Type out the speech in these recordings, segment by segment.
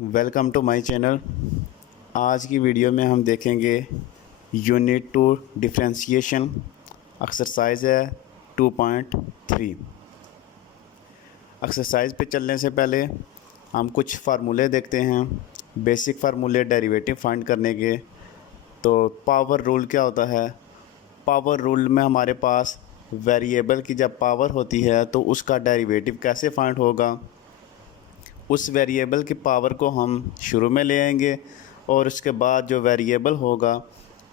Welcome to my channel. आज की video में हम देखेंगे यूनिट 2 डिफरेंशिएशन एक्सरसाइज है 2.3। एक्सरसाइज पे चलने से पहले हम कुछ फार्मूले देखते हैं। बेसिक फार्मूले डेरिवेटिव फाइंड करने के। तो पावर रूल क्या होता है? पावर रूल में हमारे पास वेरिएबल की जब पावर होती है तो उसका डेरिवेटिव कैसे फाइंड होगा। उस वेरिएबल की पावर को हम शुरू में ले आएंगे और उसके बाद जो वेरिएबल होगा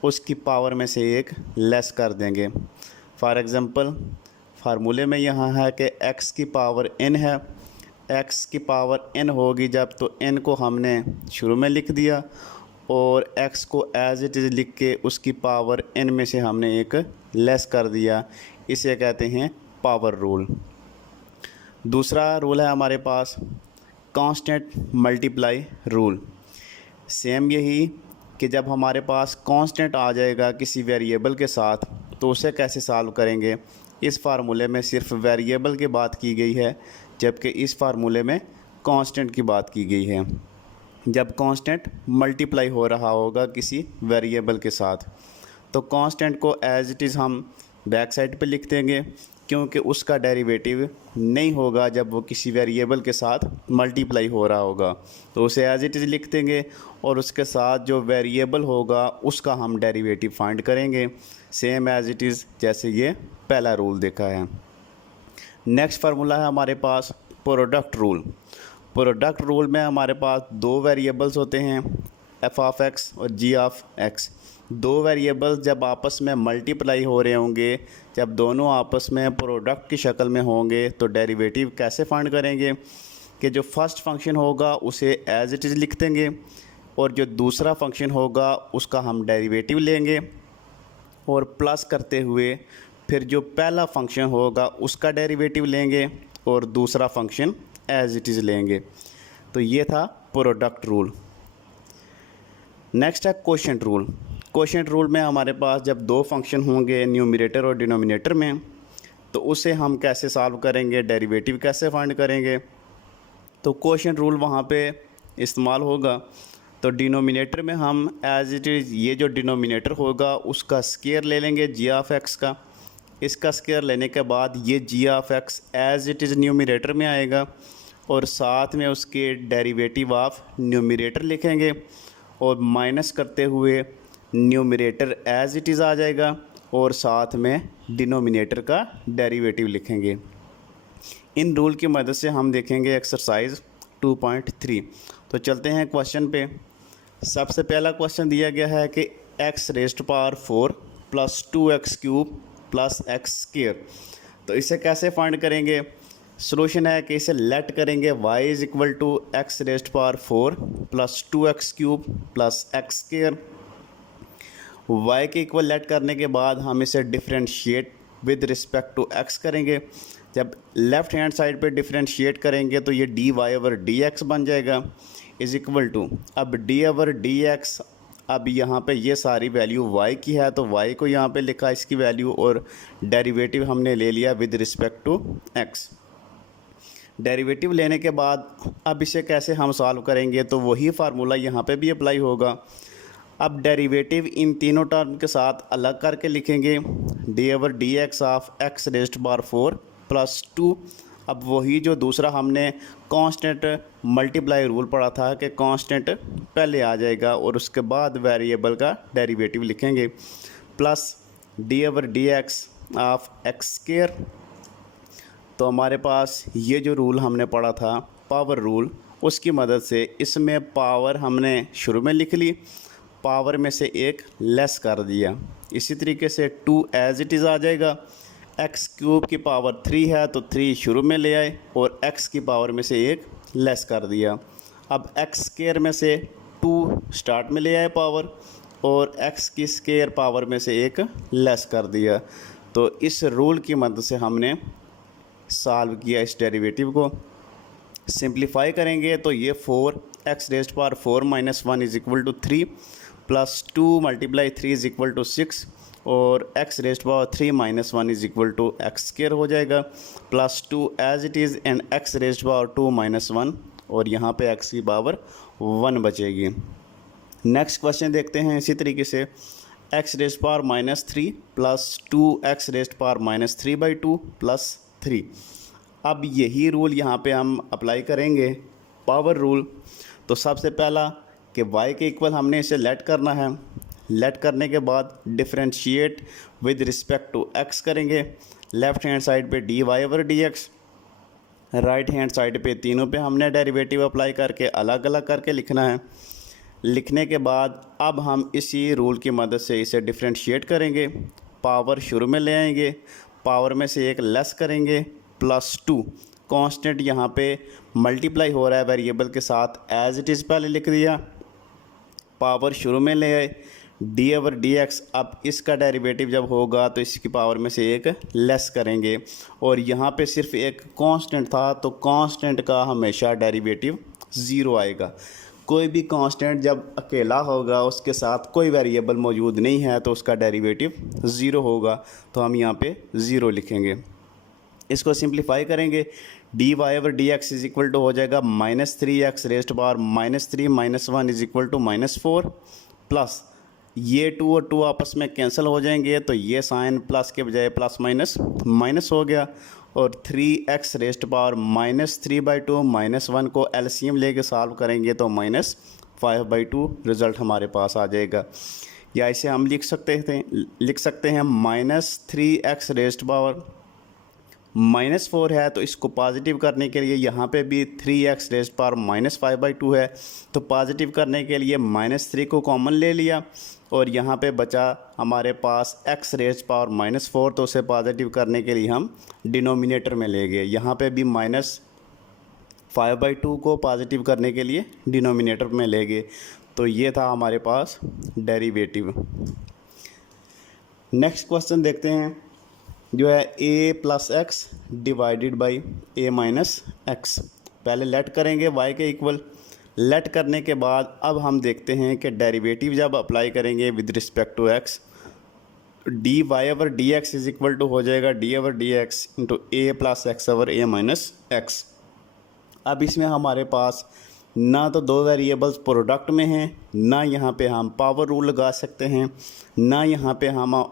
उसकी पावर में से एक लेस कर देंगे। फॉर एग्ज़ाम्पल फार्मूले में यहाँ है कि x की पावर n है। x की पावर n होगी जब, तो n को हमने शुरू में लिख दिया और x को एज इट इज़ लिख के उसकी पावर n में से हमने एक लेस कर दिया। इसे कहते हैं पावर रूल। दूसरा रूल है हमारे पास कांस्टेंट मल्टीप्लाई रूल। सेम यही कि जब हमारे पास कांस्टेंट आ जाएगा किसी वेरिएबल के साथ तो उसे कैसे सॉल्व करेंगे। इस फार्मूले में सिर्फ वेरिएबल की बात की गई है, जबकि इस फार्मूले में कांस्टेंट की बात की गई है। जब कांस्टेंट मल्टीप्लाई हो रहा होगा किसी वेरिएबल के साथ तो कांस्टेंट को एज इट इज़ हम बैक साइड पे लिख देंगे, क्योंकि उसका डेरिवेटिव नहीं होगा जब वो किसी वेरिएबल के साथ मल्टीप्लाई हो रहा होगा। तो उसे एज इट इज़ लिख देंगे और उसके साथ जो वेरिएबल होगा उसका हम डेरिवेटिव फाइंड करेंगे, सेम एज इट इज़ जैसे ये पहला रूल देखा है। नेक्स्ट फार्मूला है हमारे पास प्रोडक्ट रूल। प्रोडक्ट रूल में हमारे पास दो वेरिएबल्स होते हैं, एफ ऑफ एक्स और जी ऑफ एक्स। दो वेरिएबल्स जब आपस में मल्टीप्लाई हो रहे होंगे, जब दोनों आपस में प्रोडक्ट की शक्ल में होंगे, तो डेरिवेटिव कैसे फाइंड करेंगे कि जो फर्स्ट फंक्शन होगा उसे एज इट इज़ लिख देंगे और जो दूसरा फंक्शन होगा उसका हम डेरिवेटिव लेंगे और प्लस करते हुए फिर जो पहला फंक्शन होगा उसका डेरिवेटिव लेंगे और दूसरा फंक्शन एज इट इज़ लेंगे। तो ये था प्रोडक्ट रूल। नेक्स्ट है कोशेंट रूल। कोशेंट रूल में हमारे पास जब दो फंक्शन होंगे न्यूमरेटर और डिनोमिनेटर में, तो उसे हम कैसे सॉल्व करेंगे, डेरिवेटिव कैसे फाइंड करेंगे। तो कोशेंट रूल वहाँ पे इस्तेमाल होगा। तो डिनोमिनेटर में हम एज इट इज़ ये जो डिनोमिनेटर होगा उसका स्क्वायर ले लेंगे जी ऑफ एक्स का। इसका स्क्वायर लेने के बाद ये G of X as it is numerator में आएगा और साथ में उसके डेरिवेटिव ऑफ न्यूमरेटर लिखेंगे और माइनस करते हुए न्यूमरेटर एज इट इज़ आ जाएगा और साथ में डिनोमिनेटर का डेरिवेटिव लिखेंगे। इन रूल की मदद से हम देखेंगे एक्सरसाइज 2.3। तो चलते हैं क्वेश्चन पे। सबसे पहला क्वेश्चन दिया गया है कि x raised power 4 plus 2x cube plus x square. तो इसे कैसे फाइंड करेंगे? सॉल्यूशन है कि इसे लेट करेंगे y is equal to x raised power 4 plus 2x cube plus x square. y के इक्वल लेट करने के बाद हम इसे differentiate with respect to x करेंगे। जब लेफ़्ट हैंड साइड पे डिफरेंशिएट करेंगे तो ये dy/dx बन जाएगा इज़ इक्वल टू, अब d/dx, अब यहाँ पे ये सारी वैल्यू y की है तो y को यहाँ पे लिखा इसकी वैल्यू और डेरिवेटिव हमने ले लिया with respect to x। Derivative लेने के बाद अब इसे कैसे हम सॉल्व करेंगे, तो वही फार्मूला यहाँ पे भी अप्लाई होगा। अब डेरिवेटिव इन तीनों टर्म के साथ अलग करके लिखेंगे, d/dx of x raised power 4 plus 2। अब वही जो दूसरा हमने कांस्टेंट मल्टीप्लाई रूल पढ़ा था कि कांस्टेंट पहले आ जाएगा और उसके बाद वेरिएबल का डेरिवेटिव लिखेंगे, plus d/dx of x square. तो हमारे पास ये जो रूल हमने पढ़ा था पावर रूल, उसकी मदद से इसमें पावर हमने शुरू में लिख ली, पावर में से एक लेस कर दिया। इसी तरीके से 2 एज इट इज़ आ जाएगा। एक्स क्यूब की पावर 3 है तो 3 शुरू में ले आए और एक्स की पावर में से एक लेस कर दिया। अब एक्स स्क्वायर में से 2 स्टार्ट में ले आए पावर और एक्स की स्क्वायर पावर में से एक लेस कर दिया। तो इस रूल की मदद से हमने सॉल्व किया। इस डेरिवेटिव को सिंप्लीफाई करेंगे तो ये 4 x raised power 4 minus 1 is equal to 3 plus 2 multiply 3 is equal to 6 और x raised power 3 minus 1 is equal to x square हो जाएगा, plus 2 as it is and x raised power 2 minus 1 और यहाँ पे x की power 1 बचेगी। Next question देखते हैं इसी तरीके से, x rest power -3 plus 2x rest power -3/2 plus 3। अब यही रूल यहाँ पे हम अप्लाई करेंगे, पावर रूल। तो सबसे पहला कि y के इक्वल हमने इसे लेट करना है। लेट करने के बाद differentiate with respect to x करेंगे। लेफ़्ट हैंड साइड पे dy/dx, राइट हैंड साइड पे तीनों पे हमने डेरिवेटिव अप्लाई करके अलग अलग करके लिखना है। लिखने के बाद अब हम इसी रूल की मदद से इसे डिफरेंशिएट करेंगे। पावर शुरू में ले आएंगे, पावर में से एक लेस करेंगे, +2। कांस्टेंट यहाँ पे मल्टीप्लाई हो रहा है वेरिएबल के साथ, एज इट इज़ पहले लिख दिया। पावर शुरू में ले आए, dy/dx। अब इसका डेरिवेटिव जब होगा तो इसकी पावर में से एक लेस करेंगे, और यहाँ पे सिर्फ एक कांस्टेंट था तो कांस्टेंट का हमेशा डेरिवेटिव 0 आएगा। कोई भी कांस्टेंट जब अकेला होगा, उसके साथ कोई वेरिएबल मौजूद नहीं है, तो उसका डेरिवेटिव 0 होगा। तो हम यहाँ पे 0 लिखेंगे। इसको सिंप्लीफाई करेंगे, dy/dx इज इक्वल टू हो जाएगा -3x raised power -3 - 1 is equal to -4, plus ये 2 और 2 आपस में कैंसिल हो जाएंगे, तो ये साइन प्लस के बजाय प्लस माइनस हो गया, और 3x रेस्ट पावर -3/2 -1 को एलसीएम लेके सॉल्व करेंगे तो -5/2 रिज़ल्ट हमारे पास आ जाएगा। या इसे हम लिख सकते हैं -3x रेस्ट पावर -4 है, तो इसको पॉजिटिव करने के लिए यहाँ पे भी 3x रेस्ट पावर -5/2 है, तो पॉजिटिव करने के लिए -3 को कॉमन ले लिया, और यहाँ पे बचा हमारे पास x रेस्ट पावर -4, तो उसे पॉजिटिव करने के लिए हम डिनोमिनेटर में ले गए। यहाँ पे भी -5/2 को पॉजिटिव करने के लिए डिनोमिनेटर में ले गए। तो ये था हमारे पास डेरिवेटिव। नेक्स्ट क्वेश्चन देखते हैं, जो है a + x divided by a - x। पहले लेट करेंगे y के इक्वल। लेट करने के बाद अब हम देखते हैं कि डेरिवेटिव जब अप्लाई करेंगे with respect to x, dy/dx is equal to हो जाएगा dy/dx into a + x/a - x। अब इसमें हमारे पास ना तो दो वेरिएबल्स प्रोडक्ट में हैं, ना यहाँ पे हम पावर रूल लगा सकते हैं, ना यहाँ पे हम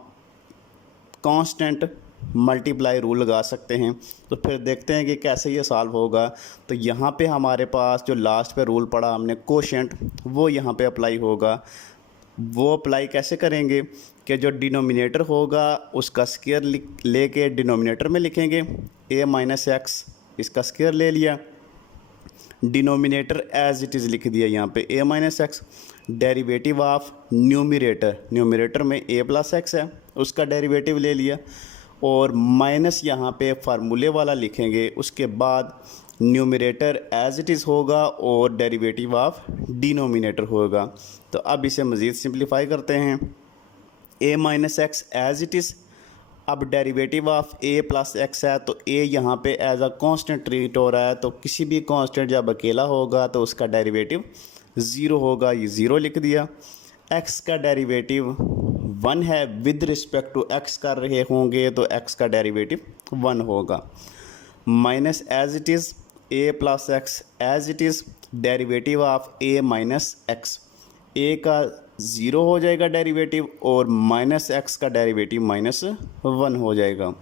कांस्टेंट मल्टीप्लाई रूल लगा सकते हैं। तो फिर देखते हैं कि कैसे ये सॉल्व होगा। तो यहाँ पे हमारे पास जो लास्ट पे रूल पढ़ा हमने कोशेंट, वो यहाँ पे अप्लाई होगा। वो अप्लाई कैसे करेंगे कि जो डिनोमिनेटर होगा उसका स्क्वायर लेके डिनोमिनेटर में लिखेंगे, a - x इसका स्क्वायर ले लिया, डिनोमिनेटर एज इट इज़ लिख दिया यहाँ पे a - x। Derivative of numerator में a + x है, उसका डेरिवेटिव ले लिया, और माइनस यहाँ पे फार्मूले वाला लिखेंगे। उसके बाद न्यूमरेटर एज इट इज़ होगा और डेरिवेटिव ऑफ डिनोमिनेटर होगा। तो अब इसे मज़ीद सिंप्लीफाई करते हैं, a - x as it is. अब डेरिवेटिव ऑफ a + x है, तो a यहाँ पे एज अ कांस्टेंट ट्रीट हो रहा है, तो किसी भी कांस्टेंट जब अकेला होगा तो उसका डेरिवेटिव 0 होगा, ये 0 लिख दिया। x का डेरिवेटिव 1 है, विद रिस्पेक्ट टू x कर रहे होंगे तो x का डेरिवेटिव 1 होगा। Minus as it is a + x as it is, derivative of a - x, a का 0 हो जाएगा डेरिवेटिव, और -x का डेरिवेटिव -1 हो जाएगा।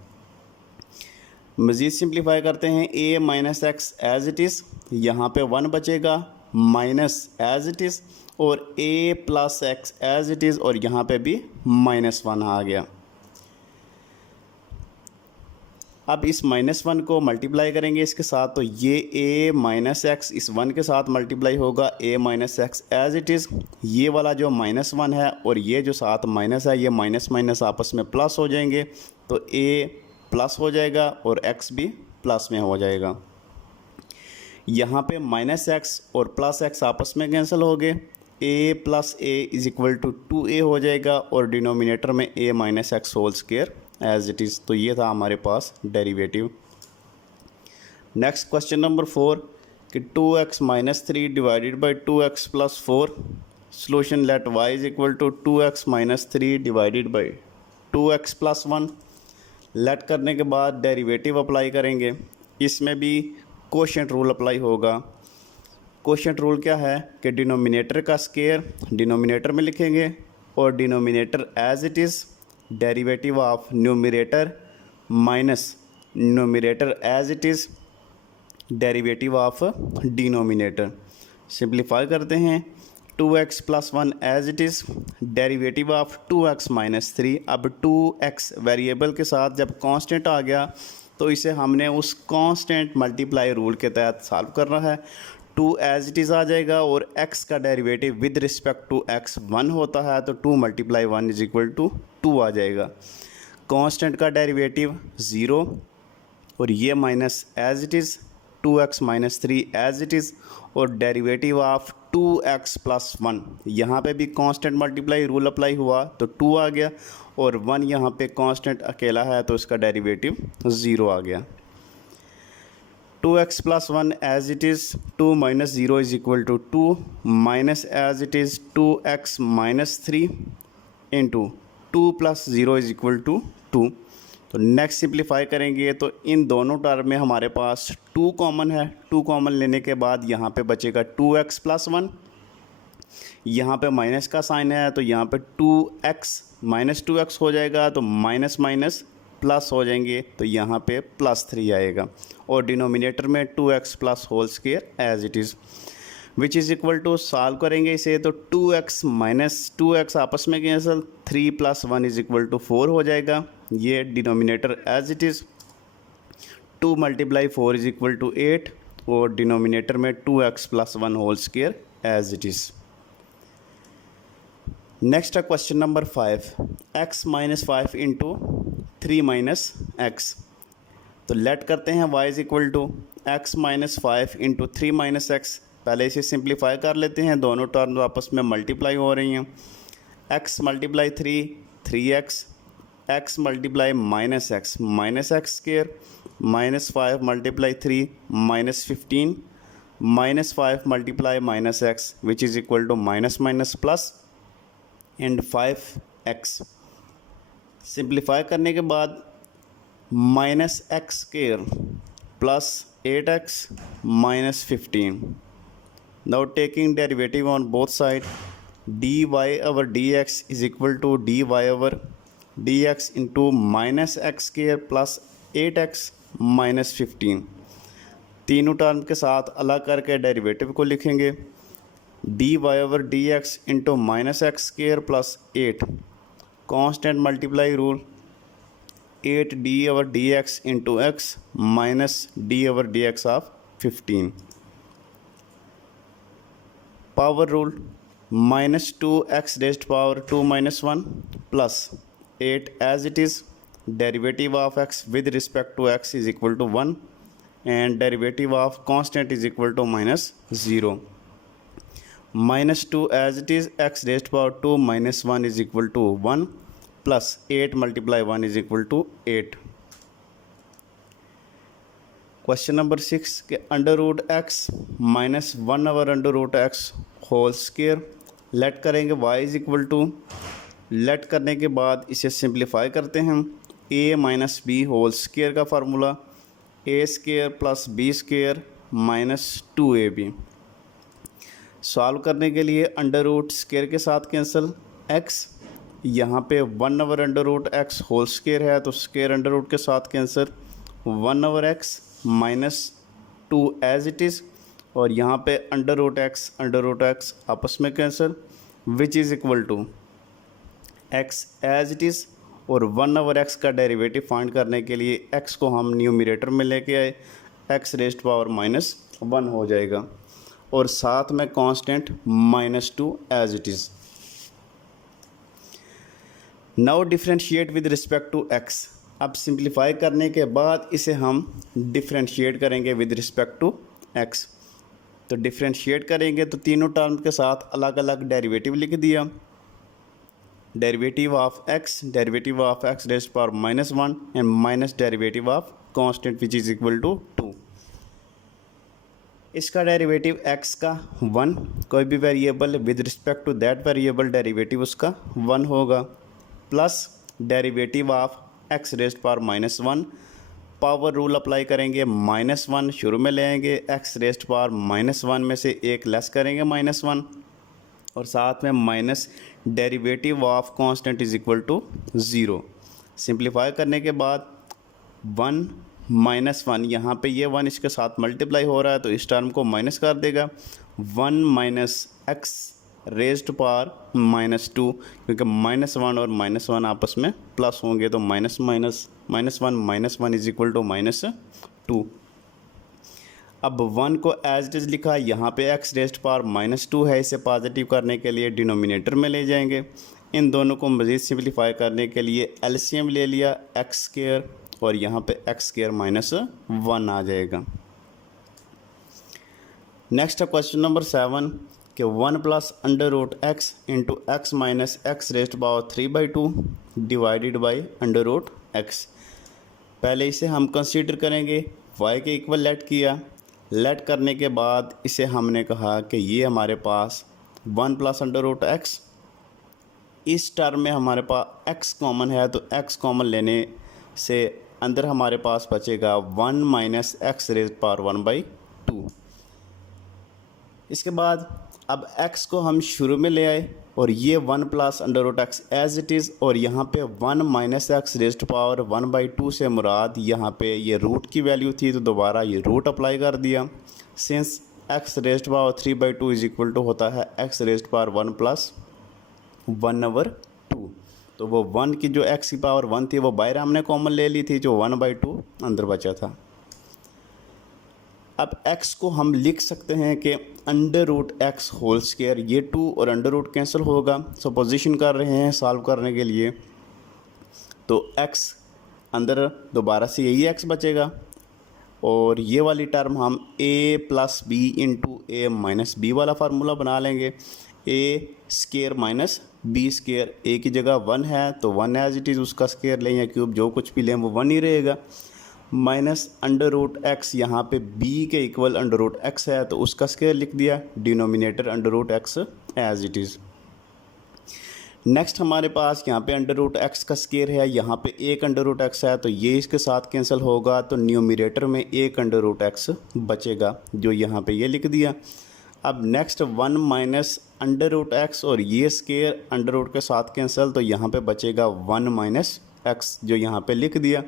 मज़ीद सिंप्लीफाई करते हैं, a - x as it is, यहाँ पे 1 बचेगा, माइनस एज इट इज़, और a + x as it is, और यहाँ पे भी -1 आ गया। अब इस -1 को मल्टीप्लाई करेंगे इसके साथ, तो ये a - x इस 1 के साथ मल्टीप्लाई होगा, a - x as it is. ये वाला जो -1 है और ये जो साथ माइनस है, ये माइनस आपस में प्लस हो जाएंगे, तो a प्लस हो जाएगा और x भी प्लस में हो जाएगा। यहाँ पे -x और +x आपस में कैंसिल हो गए, a + a is equal to 2a हो जाएगा, और डिनोमिनेटर में a - x whole square as it is. तो ये था हमारे पास डेरिवेटिव। नेक्स्ट क्वेश्चन नंबर 4 कि 2x - 3 divided by 2x + 4। Solution let y is equal to 2x - 3 divided by 2x + 1। Let करने के बाद डेरिवेटिव अप्लाई करेंगे, इसमें भी कोशेंट रूल अप्लाई होगा। क्वोशिएंट रूल क्या है कि डिनोमिनेटर का स्क्वायर डिनोमिनेटर में लिखेंगे और denominator as it is derivative of numerator minus numerator as it is derivative of denominator. Simplify करते हैं 2x plus 1 as it is derivative of 2x minus 3। अब 2x वेरिएबल के साथ जब कांस्टेंट आ गया तो इसे हमने उस कांस्टेंट मल्टीप्लाई रूल के तहत सॉल्व करना है। 2 एज इट इज़ आ जाएगा और x का derivative with respect to x 1 होता है तो 2 मल्टीप्लाई 1 इज इक्वल टू 2 आ जाएगा। कांस्टेंट का डेरिवेटिव 0 और ये minus as it is 2x minus 3 as it is और डेरिवेटिव ऑफ 2x प्लस 1। यहाँ पे भी कांस्टेंट मल्टीप्लाई रूल अप्लाई हुआ तो 2 आ गया और 1 यहाँ पे कांस्टेंट अकेला है तो इसका डेरिवेटिव 0 आ गया। 2x plus 1 as it is 2 minus 0 is equal to 2 minus as it is 2x minus 3 into 2 plus 0 is equal to 2। तो नेक्स्ट सिंप्लीफाई करेंगे तो इन दोनों टर्म में हमारे पास 2 कॉमन है। 2 कॉमन लेने के बाद यहाँ पे बचेगा 2x प्लस 1, यहाँ पे माइनस का साइन है तो यहाँ पे 2x माइनस 2x हो जाएगा तो माइनस माइनस प्लस हो जाएंगे तो यहाँ पे प्लस 3 आएगा और डिनोमिनेटर में 2x plus whole square as it is which is equal to solve करेंगे इसे तो 2x माइनस 2x आपस में cancel 3 plus 1 is equal to 4 हो जाएगा। ये denominator as it is 2 multiply 4 is equal to 8 और डिनोमिनेटर में 2x plus 1 whole square as it is. Next है question number 5 x minus 5 into 3 minus x। तो late करते हैं y is equal to x minus 5 into 3 minus x। पहले इसे simplify कर लेते हैं, दोनों टर्म आपस में मल्टीप्लाई हो रही हैं। x multiply 3x, x multiply minus x square minus 5 multiply 3 minus 15 minus 5 multiply minus x which is equal to minus minus plus and 5x। Simplify करने के बाद minus x square plus 8x minus 15। Now taking derivative on both side, dy over dx is equal to dy over dx into minus x square plus 8x minus 15। तीनों term के साथ अलग करके derivative को लिखेंगे dy over dx into minus x square plus 8 constant multiply rule 8 d over dx into x minus d over dx of 15। Power rule minus 2x raised power 2 minus 1 plus 8 as it is derivative of x with respect to x is equal to 1 and derivative of constant is equal to minus 0। Minus 2 as it is x raised power 2 minus 1 is equal to 1 plus 8 multiply 1 is equal to 8। Question number 6 के under root x minus 1 over under root x whole square let करेंगे y is equal to let करने के बाद इसे simplify करते हैं a minus B whole square का formula a square plus B square minus 2ab। सॉल्व करने के लिए अंडर रूट स्क्वायर के साथ कैंसिल x, यहाँ पे 1 over under root x whole square है तो स्क्वायर अंडर रूट के साथ cancel 1 over x minus 2 as it is और यहाँ पे अंडर रूट एक्स आपस में cancel which is equal to x as it is और 1 ओवर x का डेरिवेटिव फाइंड करने के लिए x को हम न्यूमरेटर में लेके आए x रेज्ड पावर माइनस 1 हो जाएगा और साथ में constant -2 as it is. Now differentiate with respect to x। अब सिंप्लीफाई करने के बाद इसे हम डिफरेंशिएट करेंगे विद रिस्पेक्ट टू x। तो डिफरेंशिएट करेंगे तो तीनों टर्म के साथ अलग अलग डेरिवेटिव लिख दिया। Derivative of x raised power -1 and minus derivative of constant which is equal to 2। इसका डेरिवेटिव x का 1, कोई भी variable with respect to that variable derivative उसका 1 होगा plus derivative of x raised power -1 power rule apply करेंगे, -1 शुरू में ले आएंगे, एक्स रेस्ट पावर -1 में से एक लेस करेंगे -1 और साथ में minus derivative of constant is equal to 0। Simplify करने के बाद 1 -1 यहाँ पे ये 1 इसके साथ मल्टीप्लाई हो रहा है तो इस टर्म को माइनस कर देगा। 1 माइनस एक्स रेज्ड पावर -2, क्योंकि -1 और -1 आपस में प्लस होंगे तो -1 इज इक्वल टू -2। अब 1 को एज इट इज़ लिखा, यहाँ पे एक्स रेज्ड पावर -2 है, इसे पॉजिटिव करने के लिए डिनोमिनेटर में ले जाएंगे। इन दोनों को मज़ीद सिंप्लीफाई करने के लिए एलसीएम ले लिया एक्स स्क्वायर और यहाँ पे एक्स स्क्वायर -1 आ जाएगा। नेक्स्ट क्वेश्चन नंबर 7 कि 1 plus under root x into x minus x raised power 3/2 divided by under root x. पहले इसे हम कंसीडर करेंगे, y के इक्वल लेट किया, लेट करने के बाद इसे हमने कहा कि ये हमारे पास 1 प्लस अंडर रूट एक्स, इस टर्म में हमारे पास x कॉमन है तो x कॉमन लेने से अंदर हमारे पास बचेगा 1 माइनस एक्स रेज्ड पावर 1/2। इसके बाद अब x को हम शुरू में ले आए और ये 1 plus under root x as it is, और यहाँ पे 1 माइनस एक्स रेज्ड पावर 1/2 से मुराद यहाँ पे ये रूट की वैल्यू थी तो दोबारा ये रूट अप्लाई कर दिया। Since x raised power 3/2 is equal to होता है एक्स रेज्ड पावर 1 प्लस 1/2, तो वो 1 की जो x की पावर 1 थी वो बाहर हमने कॉमन ले ली थी, जो 1/2 अंदर बचा था। अब x को हम लिख सकते हैं कि under root x whole square, ये 2 और अंडर रूट कैंसिल होगा, सपोजिशन कर रहे हैं सॉल्व करने के लिए, तो x अंदर दोबारा से यही x बचेगा और ये वाली टर्म हम a plus B into A minus B वाला फार्मूला बना लेंगे। a square minus B square, a की जगह 1 है तो 1 एज इट इज़, उसका स्क्वायर लें या क्यूब जो कुछ भी लें वो 1 ही रहेगा, माइनस अंडर रूट एक्स, यहाँ पे b के इक्वल अंडर रूट एक्स है तो उसका स्क्वायर लिख दिया, denominator under root x as it is. Next हमारे पास यहाँ पे अंडर रूट एक्स का स्क्वायर है, यहाँ पे एक अंडर रूट एक्स है तो ये इसके साथ कैंसिल होगा तो न्यूमिनेटर में एक अंडर रूट एक्स बचेगा, जो यहाँ पे ये लिख दिया। अब next 1 minus under root x और ये स्क्वायर अंडर रूट के साथ कैंसिल तो यहाँ पे बचेगा 1 माइनस एक्स, जो यहाँ पे लिख दिया।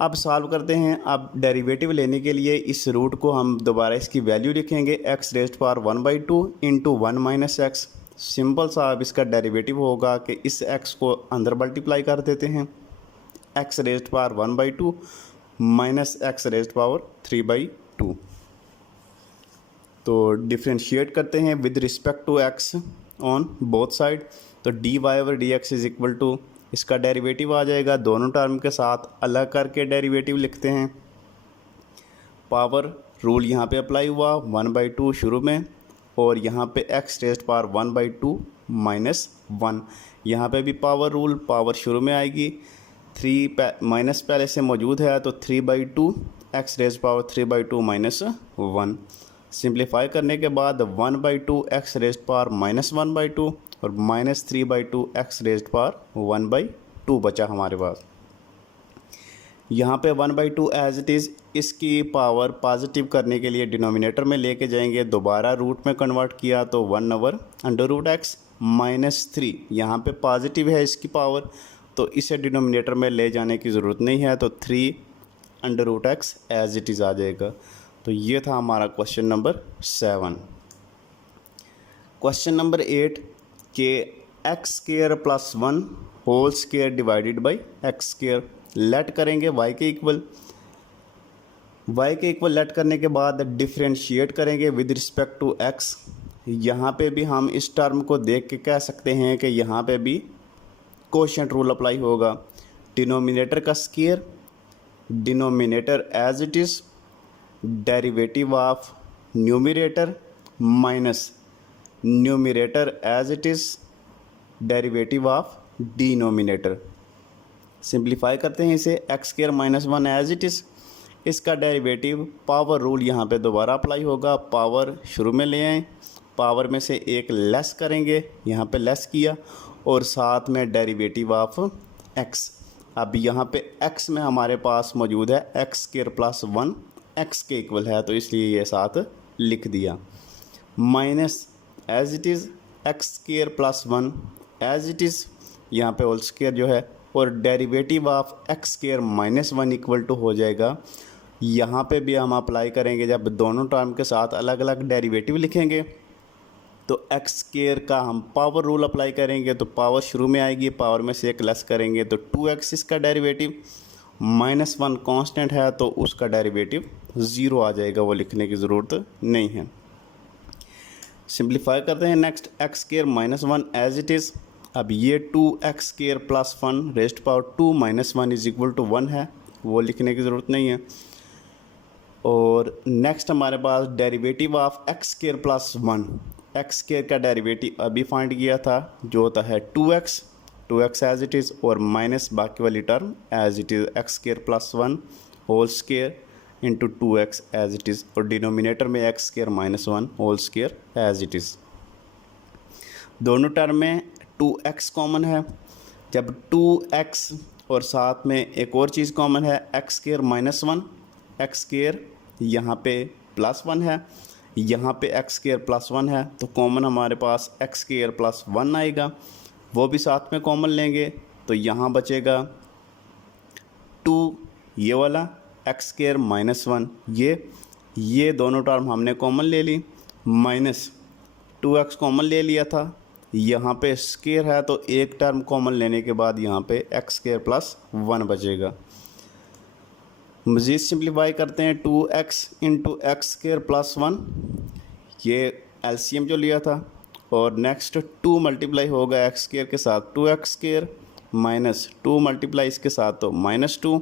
अब सॉल्व करते हैं। अब डेरिवेटिव लेने के लिए इस रूट को हम दोबारा इसकी वैल्यू लिखेंगे, x raised power 1/2 into 1 minus x. Simple सा अब इसका डेरिवेटिव होगा कि इस x को अंदर मल्टीप्लाई कर देते हैं, x raised power 1/2 minus x raised power 3/2। तो डिफ्रेंशिएट करते हैं with respect to x on both side, तो dy/dx इज इक्वल टू, इसका डेरिवेटिव आ जाएगा, दोनों टर्म के साथ अलग करके डेरिवेटिव लिखते हैं। पावर रूल यहाँ पे अप्लाई हुआ, 1/2 शुरू में और यहाँ पे एक्स रेज्ड पावर 1/2 माइनस 1, यहाँ पे भी पावर रूल, पावर शुरू में आएगी, 3 माइनस पहले से मौजूद है तो 3/2 x raised power 3/2 minus 1। Simplify करने के बाद 1/2 एक्स रेज्ड पावर -1/2 और -3/2 एक्स रेज्ड पावर 1/2 बचा हमारे पास। यहाँ पे 1/2 एज इट इज़, इसकी पावर पॉजिटिव करने के लिए डिनोमिनेटर में लेके जाएंगे, दोबारा रूट में कन्वर्ट किया तो 1/√x -3, यहाँ पे पॉजिटिव है इसकी पावर तो इसे डिनोमिनेटर में ले जाने की ज़रूरत नहीं है, तो 3/√x एज इट इज़ आ जाएगा। तो ये था हमारा क्वेश्चन नंबर 7। क्वेश्चन नंबर 8 के x² + 1 whole square divided by x², let करेंगे y के इक्वल लेट करने के बाद डिफ्रेंशिएट करेंगे विद रिस्पेक्ट टू x। यहाँ पे भी हम इस टर्म को देख के कह सकते हैं कि यहाँ पे भी कोशेंट रूल अप्लाई होगा, डिनोमिनेटर का square, denominator as it is, derivative of numerator minus numerator as it is, derivative of denominator. Simplify करते हैं इसे, x² - 1 एज इट इज़, इसका डेरिवेटिव पावर रूल यहाँ पे दोबारा अप्लाई होगा, पावर शुरू में ले आएँ, पावर में से एक लेस करेंगे, यहाँ पे लेस किया और साथ में डेरिवेटिव ऑफ x, अब यहाँ पे x में हमारे पास मौजूद है एक्स स्क्वायर प्लस 1 x के इक्वल है, तो इसलिए ये साथ लिख दिया। Minus as it is x square plus 1 as it is, यहाँ पे होल स्क्वायर जो है, और derivative of x square minus 1 equal to हो जाएगा। यहाँ पे भी हम अप्लाई करेंगे, जब दोनों टर्म के साथ अलग अलग डेरिवेटिव लिखेंगे तो एक्स स्क्वायर का हम पावर रूल अप्लाई करेंगे, तो पावर शुरू में आएगी, पावर में से एक लेस करेंगे तो 2x इसका डेरिवेटिव, माइनस 1 कांस्टेंट है तो उसका डेरिवेटिव 0 आ जाएगा, वो लिखने की ज़रूरत नहीं है। सिंप्लीफाई करते हैं। Next x square minus 1 as it is. अब ये 2x square plus 1 raised power 2 minus 1 is equal to 1 है, वो लिखने की ज़रूरत नहीं है। और नेक्स्ट हमारे पास derivative of x square plus 1, x square का डेरिवेटिव अभी फाइंड किया था जो होता है 2x एज इट इज़, और माइनस बाकी वाली term as it is x square plus 1 whole square into 2x as it is, और डिनोमिनेटर में x square minus 1 whole square as it is. दोनों टर्म में 2x कॉमन है। जब 2x और साथ में एक और चीज़ कॉमन है x square minus 1, x square यहाँ पे प्लस 1 है, यहाँ पे एक्स स्क्वायर प्लस 1 है, तो कॉमन हमारे पास एक्स स्क्वायर प्लस 1 आएगा, वो भी साथ में कॉमन लेंगे तो यहाँ बचेगा 2 ये वाला एक्स स्क्वायर माइनस 1, ये दोनों टर्म हमने कॉमन ले ली, माइनस 2x कॉमन ले लिया था, यहाँ पे स्क्वायर है तो एक टर्म कॉमन लेने के बाद यहाँ पे एक्स स्क्वायर प्लस 1 बचेगा। मज़ीद सिंप्लीफाई करते हैं। 2x into x square plus 1, ये एलसीएम जो लिया था, और नेक्स्ट 2 मल्टीप्लाई होगा एक्स स्क्वायर के साथ 2x स्क्वायर, माइनस 2 मल्टीप्लाई इसके साथ तो माइनस 2,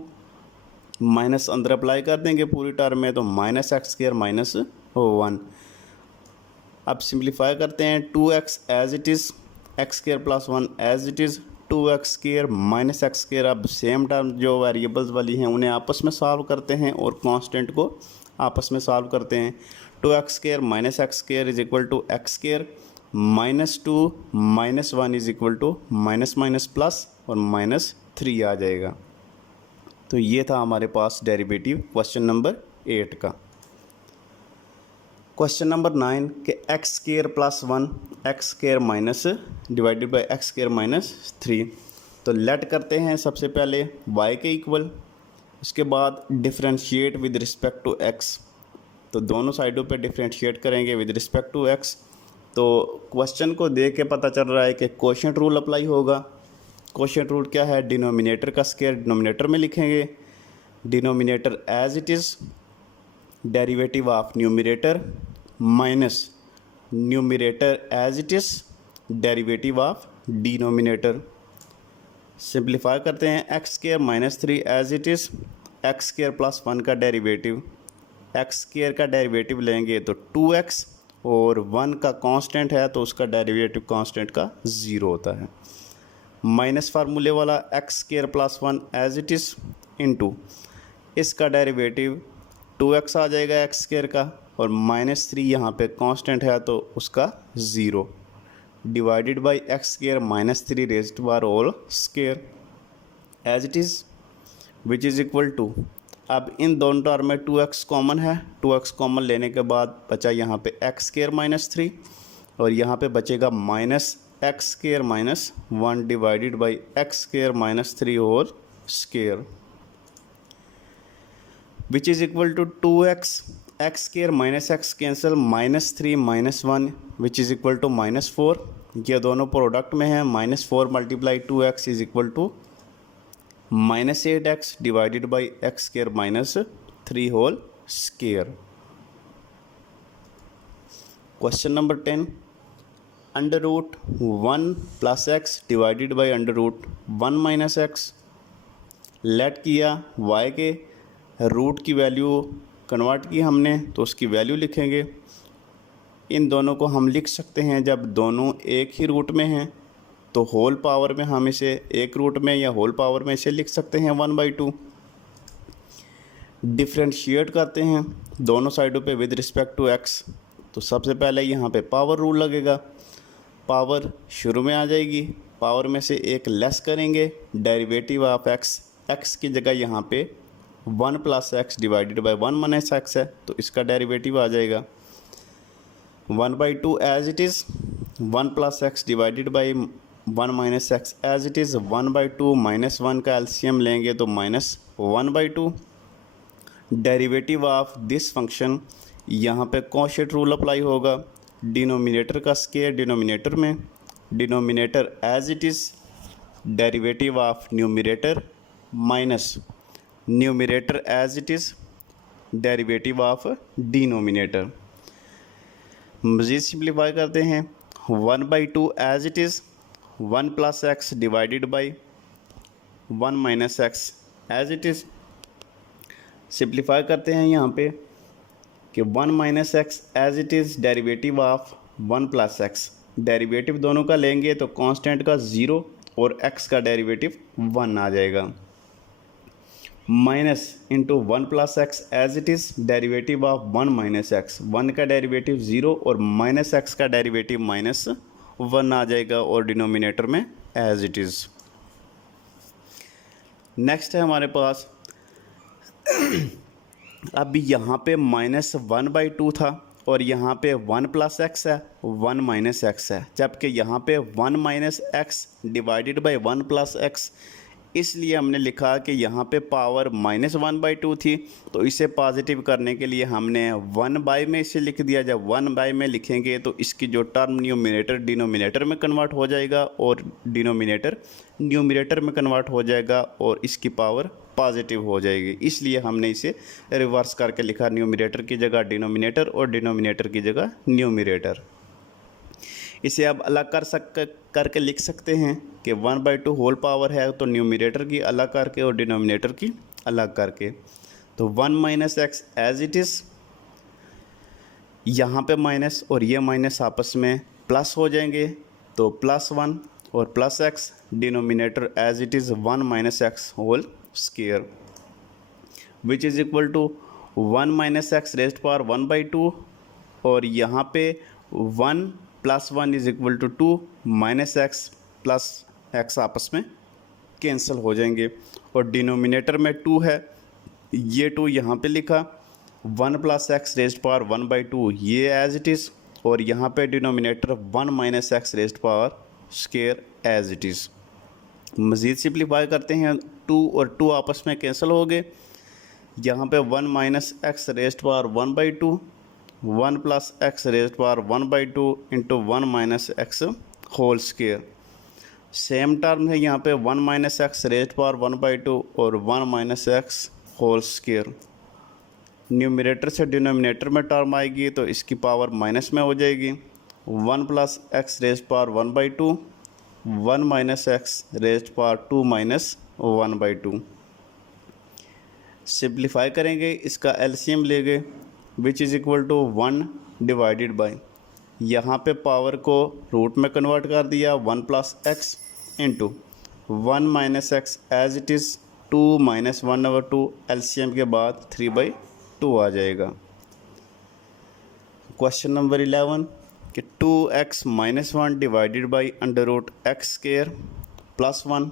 माइनस अंदर अप्लाई कर देंगे पूरी टर्म में तो माइनस एक्स स्क्वायर माइनस 1। अब सिंप्लीफाई करते हैं। 2x as it is, x square plus 1 as it is, 2x square minus x square. अब सेम टर्म जो वेरिएबल्स वाली हैं उन्हें आपस में सॉल्व करते हैं और कांस्टेंट को आपस में सॉल्व करते हैं। 2x square minus x square is equal to x square, minus 2 minus 1 is equal to minus minus plus और माइनस 3 आ जाएगा। तो ये था हमारे पास डेरिवेटिव क्वेश्चन नंबर 8 का। क्वेश्चन नंबर 9 के x square plus 1 x square minus divided by x square minus 3। तो लेट करते हैं सबसे पहले y के इक्वल, उसके बाद differentiate with respect to x। तो दोनों साइडों पे डिफरेंशिएट करेंगे विद रिस्पेक्ट टू x। तो क्वेश्चन को देख के पता चल रहा है कि क्वोशिएंट रूल अप्लाई होगा। क्वोशिएंट रूल क्या है? डिनोमिनेटर का स्क्वायर डिनोमिनेटर में लिखेंगे, denominator as it is, derivative of numerator minus numerator as it is, derivative of denominator. Simplify करते हैं। X square minus 3 as it is, x square plus 1 का derivative, x square का derivative लेंगे तो 2x, और 1 का कांस्टेंट है तो उसका डेरिवेटिव कांस्टेंट का 0 होता है। माइनस फार्मूले वाला x square plus 1 as it is into इसका डेरिवेटिव 2x आ जाएगा एक्स स्क्वायर का, और माइनस 3 यहाँ पे कांस्टेंट है तो उसका 0, divided by x square minus 3 raised बार whole square as it is, which is equal to, अब इन दोनों टर्म में 2x कॉमन है, 2x कॉमन लेने के बाद बचा यहाँ पे एक्स स्क्वायर माइनस 3, और यहाँ पे बचेगा minus x square minus 1 divided by x square minus 3 whole square, which is equal to 2x, x square minus x cancel, minus 3 minus 1 which is equal to minus 4। ये दोनों product में है, minus 4 multiply 2x is equal to minus 8x divided by x square minus 3 whole square. Question number 10, under root 1 plus x divided by under root 1 minus x. Let किया, y के root की value convert की हमने तो उसकी value लिखेंगे। इन दोनों को हम लिख सकते हैं, जब दोनों एक ही रूट में हैं तो होल पावर में हम इसे एक रूट में या होल पावर में इसे लिख सकते हैं 1/2। डिफरेंशिएट करते हैं दोनों साइडों पे विद रिस्पेक्ट टू x। तो सबसे पहले यहाँ पे पावर रूल लगेगा, पावर शुरू में आ जाएगी पावर में से एक लेस करेंगे, डेरिवेटिव ऑफ एक्स, एक्स की जगह यहाँ पे 1 plus x divided by 1 minus x है, तो इसका डेरिवेटिव आ जाएगा 1/2 as it is, 1 plus x divided by 1 minus x as it is, 1/2 minus 1 का एलसीएम लेंगे तो -1/2। डेरिवेटिव ऑफ दिस फंक्शन, यहाँ पे कोशेट रूल अप्लाई होगा, डिनोमिनेटर का स्केयर डिनोमिनेटर में, denominator as it is, derivative of numerator minus numerator as it is, derivative of denominator. मज़ीद simplify करते हैं, 1/2 as it is, 1 plus x divided by 1 minus x as it is. Simplify करते हैं यहाँ पे कि 1 minus x as it is, derivative of 1 plus x, derivative दोनों का लेंगे तो कांस्टेंट का 0 और x का डेरिवेटिव 1 आ जाएगा, minus into 1 plus x as it is, derivative of 1 minus x, 1 का डेरिवेटिव 0 और माइनस एक्स का डेरिवेटिव -1 आ जाएगा और डिनोमिनेटर में एज इट इज़। नेक्स्ट है हमारे पास अब यहाँ पे -1/2 था और यहाँ पे 1 प्लस एक्स है, 1 माइनस एक्स है, जबकि यहाँ पे 1 minus X divided by 1 plus x, इसलिए हमने लिखा कि यहाँ पे पावर -1/2 थी, तो इसे पॉजिटिव करने के लिए हमने 1/, में इसे लिख दिया। जब 1/, में लिखेंगे तो इसकी जो टर्म न्यूमिनेटर डिनोमिनेटर में कन्वर्ट हो जाएगा और डिनोमिनेटर न्यूमिनेटर में कन्वर्ट हो जाएगा और इसकी पावर पॉजिटिव हो जाएगी, इसलिए हमने इसे रिवर्स करके लिखा, न्यूमिनेटर की जगह डिनोमिनेटर और डिनोमिनेटर की जगह न्यूमिनेटर। इसे अब अलग करके लिख सकते हैं कि 1/2 होल पावर है तो न्यूमिनेटर की अलग करके और डिनोमिनेटर की अलग करके, तो 1 minus x as it is, यहाँ पे माइनस और ये माइनस आपस में प्लस हो जाएंगे, तो +1 और plus x, denominator as it is 1 minus x whole square, which is equal to 1 minus x raised power 1/2 और यहाँ पे 1 + 1 is equal to 2 minus x plus x आपस में कैंसिल हो जाएंगे और डिनोमिनेटर में 2 है, ये 2 यहाँ पे लिखा, 1 प्लस एक्स रेज़्ड पावर 1/2 ये एज इट इज़ और यहाँ पे denominator 1 minus x raised power square as it is. मज़ीद सिंप्लीफाई करते हैं, 2 और 2 आपस में कैंसिल हो गए, यहाँ पे 1 minus x raised power 1/2, 1 plus x raised power 1/2 into 1 minus x whole square. Same term है यहाँ पे 1 माइनस एक्स रेज़्ड पावर 1/2 और 1 minus x whole square. Numerator से डिनोमिनेटर में टर्म आएगी तो इसकी पावर माइनस में हो जाएगी, 1 plus x raised power 1/2, 1 minus x raised power 2 minus 1/2। Simplify करेंगे, इसका एलसीएम लेंगे, which is equal to 1 divided by, यहाँ पे पावर को रूट में कन्वर्ट कर दिया, 1 plus x into 1 minus x as it is 2 minus 1/2, LCM के बाद 3/2 आ जाएगा। क्वेश्चन नंबर 11 कि 2x - 1 divided by √x² plus 1,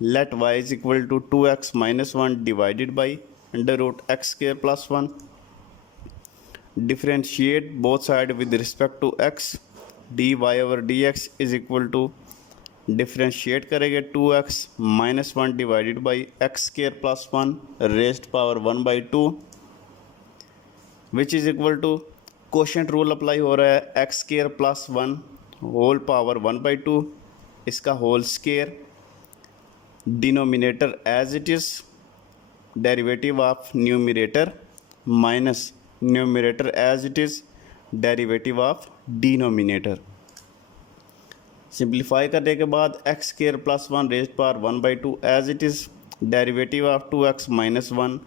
let y is equal to 2x - 1 divided by √x² plus 1, differentiate both side with respect to x, dy/dx is equal to, differentiate करेंगे 2x - 1 divided by x² plus 1 raised power 1/2, which is equal to, quotient rule apply हो रहा है, x² plus 1 whole power 1/2, इसका whole square, denominator as it is, derivative of numerator minus numerator as it is, derivative of denominator. Simplify करने के बाद x² plus 1 raised power 1/2 as it is, derivative of 2x - 1,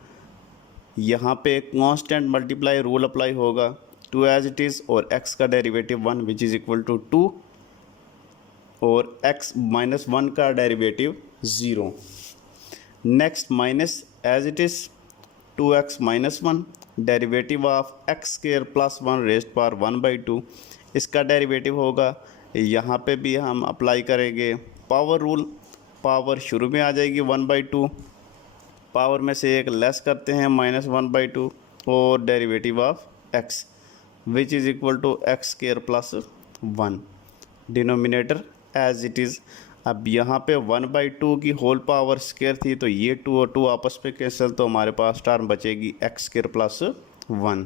यहाँ पे constant multiply rule apply होगा, 2 as it is और x का derivative 1 which is equal to 2 और x - 1 का derivative 0। Next minus as it is 2x - 1, derivative of x² plus 1 raised power 1/2, इसका derivative होगा, यहाँ पे भी हम अप्लाई करेंगे पावर रूल, पावर शुरू में आ जाएगी 1/2, पावर में से एक लेस करते हैं -1/2 और derivative of x which is equal to x square plus 1, denominator as it is. अब यहाँ पे 1/2 की होल पावर स्क्वायर थी तो ये 2 और 2 आपस में कैंसिल, तो हमारे पास टर्म बचेगी x square plus 1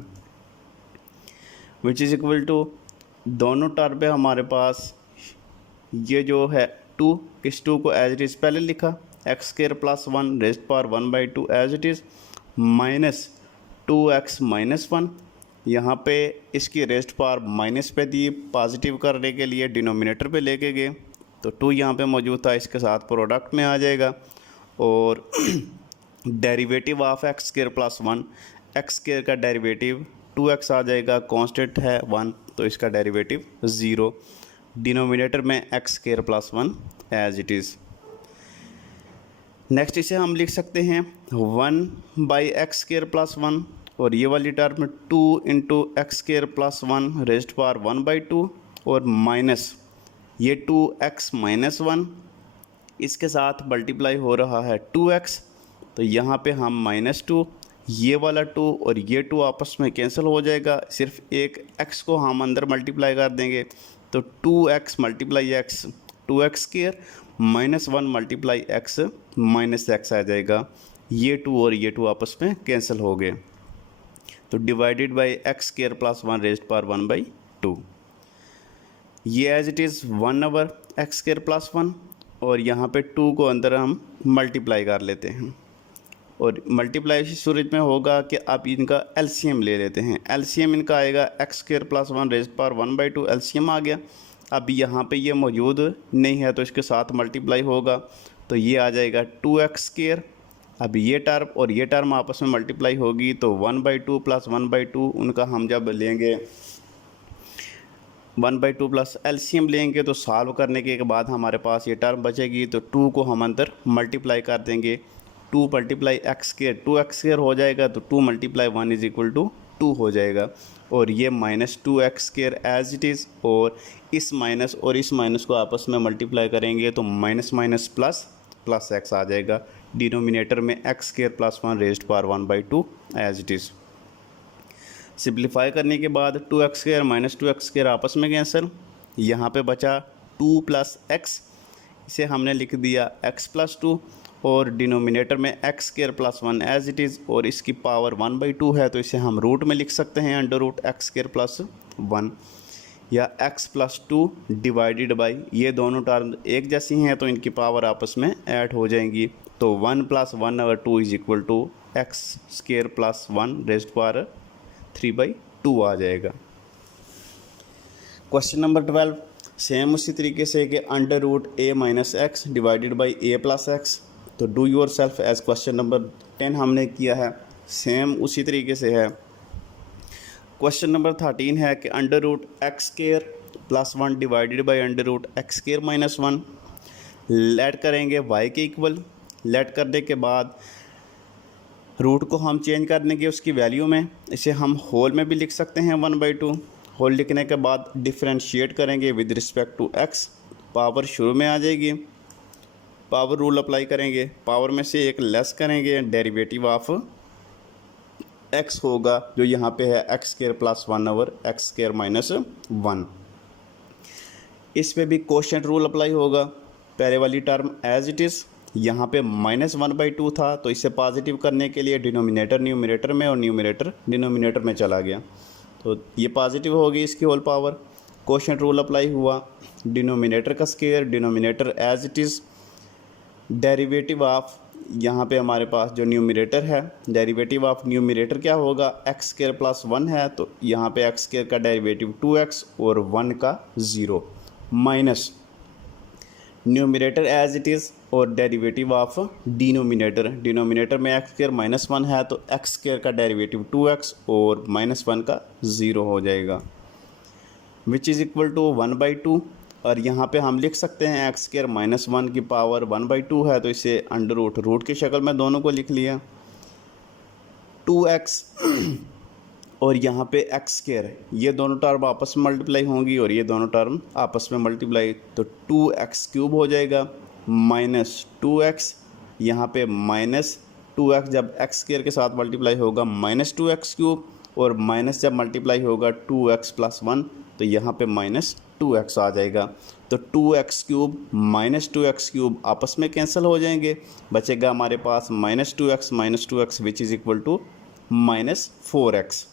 which is equal to, दोनों टर्म पे हमारे पास ये जो है 2, इस 2 को एज इट इज़ पहले लिखा, x square plus 1 raised power 1/2 as it is, minus 2x minus 1, यहाँ पे इसकी रेज़्ड पावर माइनस पे दी, पॉजिटिव करने के लिए डिनोमिनेटर पे लेके गए तो 2 यहाँ पे मौजूद था, इसके साथ प्रोडक्ट में आ जाएगा और derivative of x square plus 1, x square का डेरिवेटिव 2x आ जाएगा, कांस्टेंट है 1 तो इसका डेरिवेटिव 0, डिनोमिनेटर में x square plus 1 as it is. Next इसे हम लिख सकते हैं 1/x स्क्वायर प्लस 1 और ये वाली term 2 into x square plus 1 raised power 1/2 और माइनस ये 2x माइनस 1, इसके साथ मल्टीप्लाई हो रहा है 2x तो यहाँ पे हम -2, ये वाला 2 और ये 2 आपस में कैंसिल हो जाएगा, सिर्फ एक x को हम अंदर मल्टीप्लाई कर देंगे तो 2x multiply x 2x square -1 multiply x minus x आ जाएगा, ये 2 और ये 2 आपस में कैंसिल हो गए तो divided by x square plus 1 raised power 1/2, ये as it is 1/, x square plus 1 और यहाँ पे 2 को अंदर हम मल्टीप्लाई कर लेते हैं और मल्टीप्लाई इसी सूरत में होगा कि आप इनका एलसीएम ले लेते हैं, एलसीएम इनका आएगा X square plus 1 raised power 1/2, LCM आ गया। अब यहाँ पे ये मौजूद नहीं है तो इसके साथ मल्टीप्लाई होगा तो ये आ जाएगा 2x स्क्वायर, अब ये टर्म और ये टर्म आपस में मल्टीप्लाई होगी तो 1/2 प्लस 1/2 उनका हम जब लेंगे 1/2 प्लस एलसीएम लेंगे तो सॉल्व करने के बाद हमारे पास ये टर्म बचेगी तो 2 को हम अंदर मल्टीप्लाई कर देंगे, 2 multiply x square 2x square हो जाएगा तो 2 मल्टीप्लाई 1 इज़ इक्वल टू 2 हो जाएगा और ये -2x square as it is और इस माइनस और इस माइनस को आपस में मल्टीप्लाई करेंगे तो minus minus plus plus x आ जाएगा, डिनोमिनेटर में x square plus 1 raised power 1/2 as it is. Simplify करने के बाद 2x square minus 2x square आपस में कैंसिल, यहाँ पे बचा 2 प्लस x, इसे हमने लिख दिया x प्लस 2 और डिनोमिनेटर में x square plus 1 as it is और इसकी पावर 1/2 है तो इसे हम रूट में लिख सकते हैं under root x square plus 1 या x प्लस 2 डिवाइडेड बाई, ये दोनों टर्म एक जैसी हैं तो इनकी पावर आपस में ऐड हो जाएंगी तो 1 + 1/2 is equal to x square plus 1 raised power 3/2 आ जाएगा। क्वेश्चन नंबर 12 सेम उसी तरीके से कि under root a minus X divided by a plus X, तो do yourself as question number 10 हमने किया है, सेम उसी तरीके से है। क्वेश्चन नंबर 13 है कि under root x square plus 1 divided by under root x square minus 1 let करेंगे y के इक्वल, लेट करने के बाद रूट को हम चेंज कर देंगे उसकी वैल्यू में, इसे हम होल में भी लिख सकते हैं 1/2, होल लिखने के बाद डिफरेंशिएट करेंगे with respect to x, power शुरू में आ जाएगी, पावर रूल अप्लाई करेंगे, पावर में से एक लेस करेंगे, डेरिवेटिव ऑफ x होगा जो यहाँ पे है एक्स स्क्वायर प्लस 1/एक्स स्क्वायर माइनस 1, इस पे भी कोशेंट रूल अप्लाई होगा, पहले वाली टर्म एज इट इज़, यहाँ पे -1/2 था तो इसे पॉजिटिव करने के लिए डिनोमिनेटर न्यूमरेटर में और न्यूमरेटर डिनोमिनेटर में चला गया तो ये पॉजिटिव होगी इसकी whole power, quotient rule apply हुआ, डिनोमिनेटर का square denominator as it is, derivative of यहाँ पे हमारे पास जो न्यूमरेटर है, डेरिवेटिव ऑफ न्यूमरेटर क्या होगा, एक्स स्क्वायर प्लस 1 है तो यहाँ पे एक्स स्क्वायर का डेरिवेटिव 2x और 1 का 0 minus numerator as it is और डेरिवेटिव ऑफ डिनोमिनेटर, डिनोमिनेटर में एक्स स्क्वायर माइनस 1 है तो एक्स स्क्वायर का डेरिवेटिव 2x और -1 का 0 हो जाएगा विच इज़ इक्वल टू 1/2 और यहाँ पे हम लिख सकते हैं एक्स स्क्वायर माइनस 1 की पावर 1/2 है तो इसे अंडर रूट की शक्ल में दोनों को लिख लिया, 2x और यहाँ पे एक्स स्क्वायर है, ये दोनों टर्म आपस में मल्टीप्लाई होंगी और ये दोनों टर्म आपस में मल्टीप्लाई, तो 2x³ हो जाएगा माइनस 2x, यहाँ पे माइनस 2x जब एक्स स्क्वायर के साथ मल्टीप्लाई होगा माइनस 2x³ और माइनस जब मल्टीप्लाई होगा 2x + 1 तो यहाँ पे माइनस 2x आ जाएगा। तो 2x³ माइनस 2x³ आपस में कैंसिल हो जाएंगे, बचेगा हमारे पास -2x which is equal to -4x।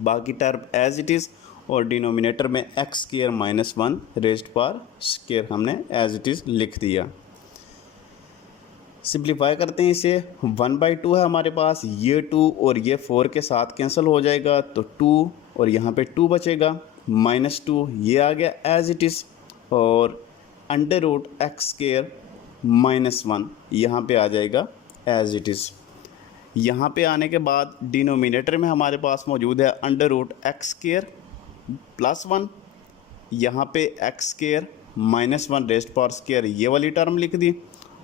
बाकी टर्म एज इट इज़ और डिनोमिनेटर में x² - 1 रेज़्ड पावर स्क्वायर हमने एज इट इज़ लिख दिया। सिंप्लीफाई करते हैं इसे, 1/2 है हमारे पास, ये 2 और ये 4 के साथ कैंसिल हो जाएगा तो 2 और यहाँ पे 2 बचेगा, -2 ये आ गया एज इट इज़ और √x² - 1 यहाँ पे आ जाएगा एज इट इज़। यहाँ पे आने के बाद डिनोमिनेटर में हमारे पास मौजूद है √x² + 1, यहाँ पे x² - 1 रेज़्ड पावर स्क्वायर ये वाली टर्म लिख दी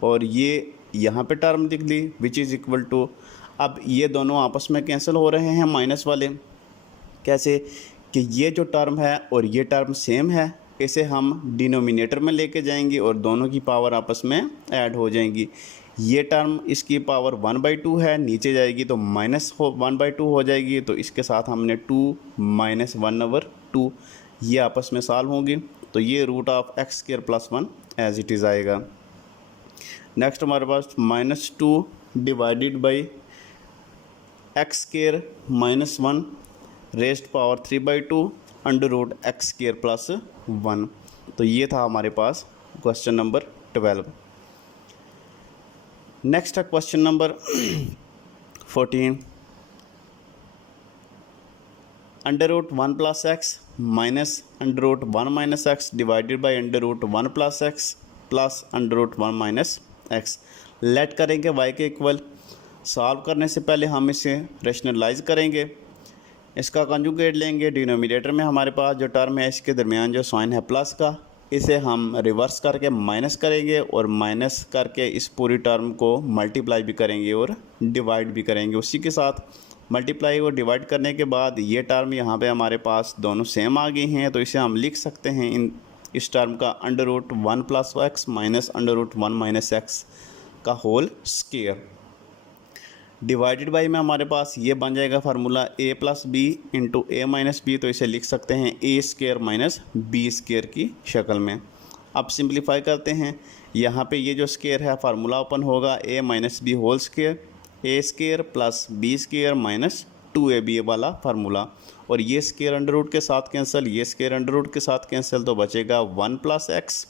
और ये यहाँ पे टर्म लिख दी विच इज़ इक्वल टू, अब ये दोनों आपस में कैंसिल हो रहे हैं माइनस वाले, कैसे कि ये जो टर्म है और ये टर्म सेम है, इसे हम डिनोमिनेटर में लेके जाएंगे और दोनों की पावर आपस में ऐड हो जाएंगी। ये टर्म इसकी पावर 1/2 है, नीचे जाएगी तो -1/2 हो जाएगी, तो इसके साथ हमने 2 - 1/2 ये आपस में सॉल्व होंगी, तो ये √x² + 1 एज इट इज़ आएगा। नेक्स्ट हमारे पास -2 divided by x² - 1 raised power 3/2 √x² + 1, तो ये था हमारे पास क्वेश्चन नंबर 12। नेक्स्ट है question number 14, √1 + x minus √1 - x divided by √1 + x plus √1 - x। Let करेंगे y के इक्वल। सॉल्व करने से पहले हम इसे रेशनलाइज करेंगे, इसका कंजुगेट लेंगे। डिनोमिनेटर में हमारे पास जो टर्म है इसके दरमियान जो साइन है प्लस का, इसे हम रिवर्स करके माइनस करेंगे और माइनस करके इस पूरी टर्म को मल्टीप्लाई भी करेंगे और डिवाइड भी करेंगे। उसी के साथ मल्टीप्लाई और डिवाइड करने के बाद ये टर्म यहाँ पे हमारे पास दोनों सेम आ गई हैं, तो इसे हम लिख सकते हैं इस टर्म का √1 + x माइनस √1 - x का होल स्क्वायर। डिवाइडेड बाई में हमारे पास ये बन जाएगा formula a + b × a - b, तो इसे लिख सकते हैं a² - b² की शक्ल में। अब सिंप्लीफाई करते हैं, यहाँ पे ये जो स्क्वायर है फार्मूला ओपन होगा a - b whole square, a² + b² - 2ab वाला फार्मूला, और ये स्क्वायर अंडर रूट के साथ कैंसिल, ये स्क्वायर अंडर रूट के साथ कैंसिल, तो बचेगा 1 + x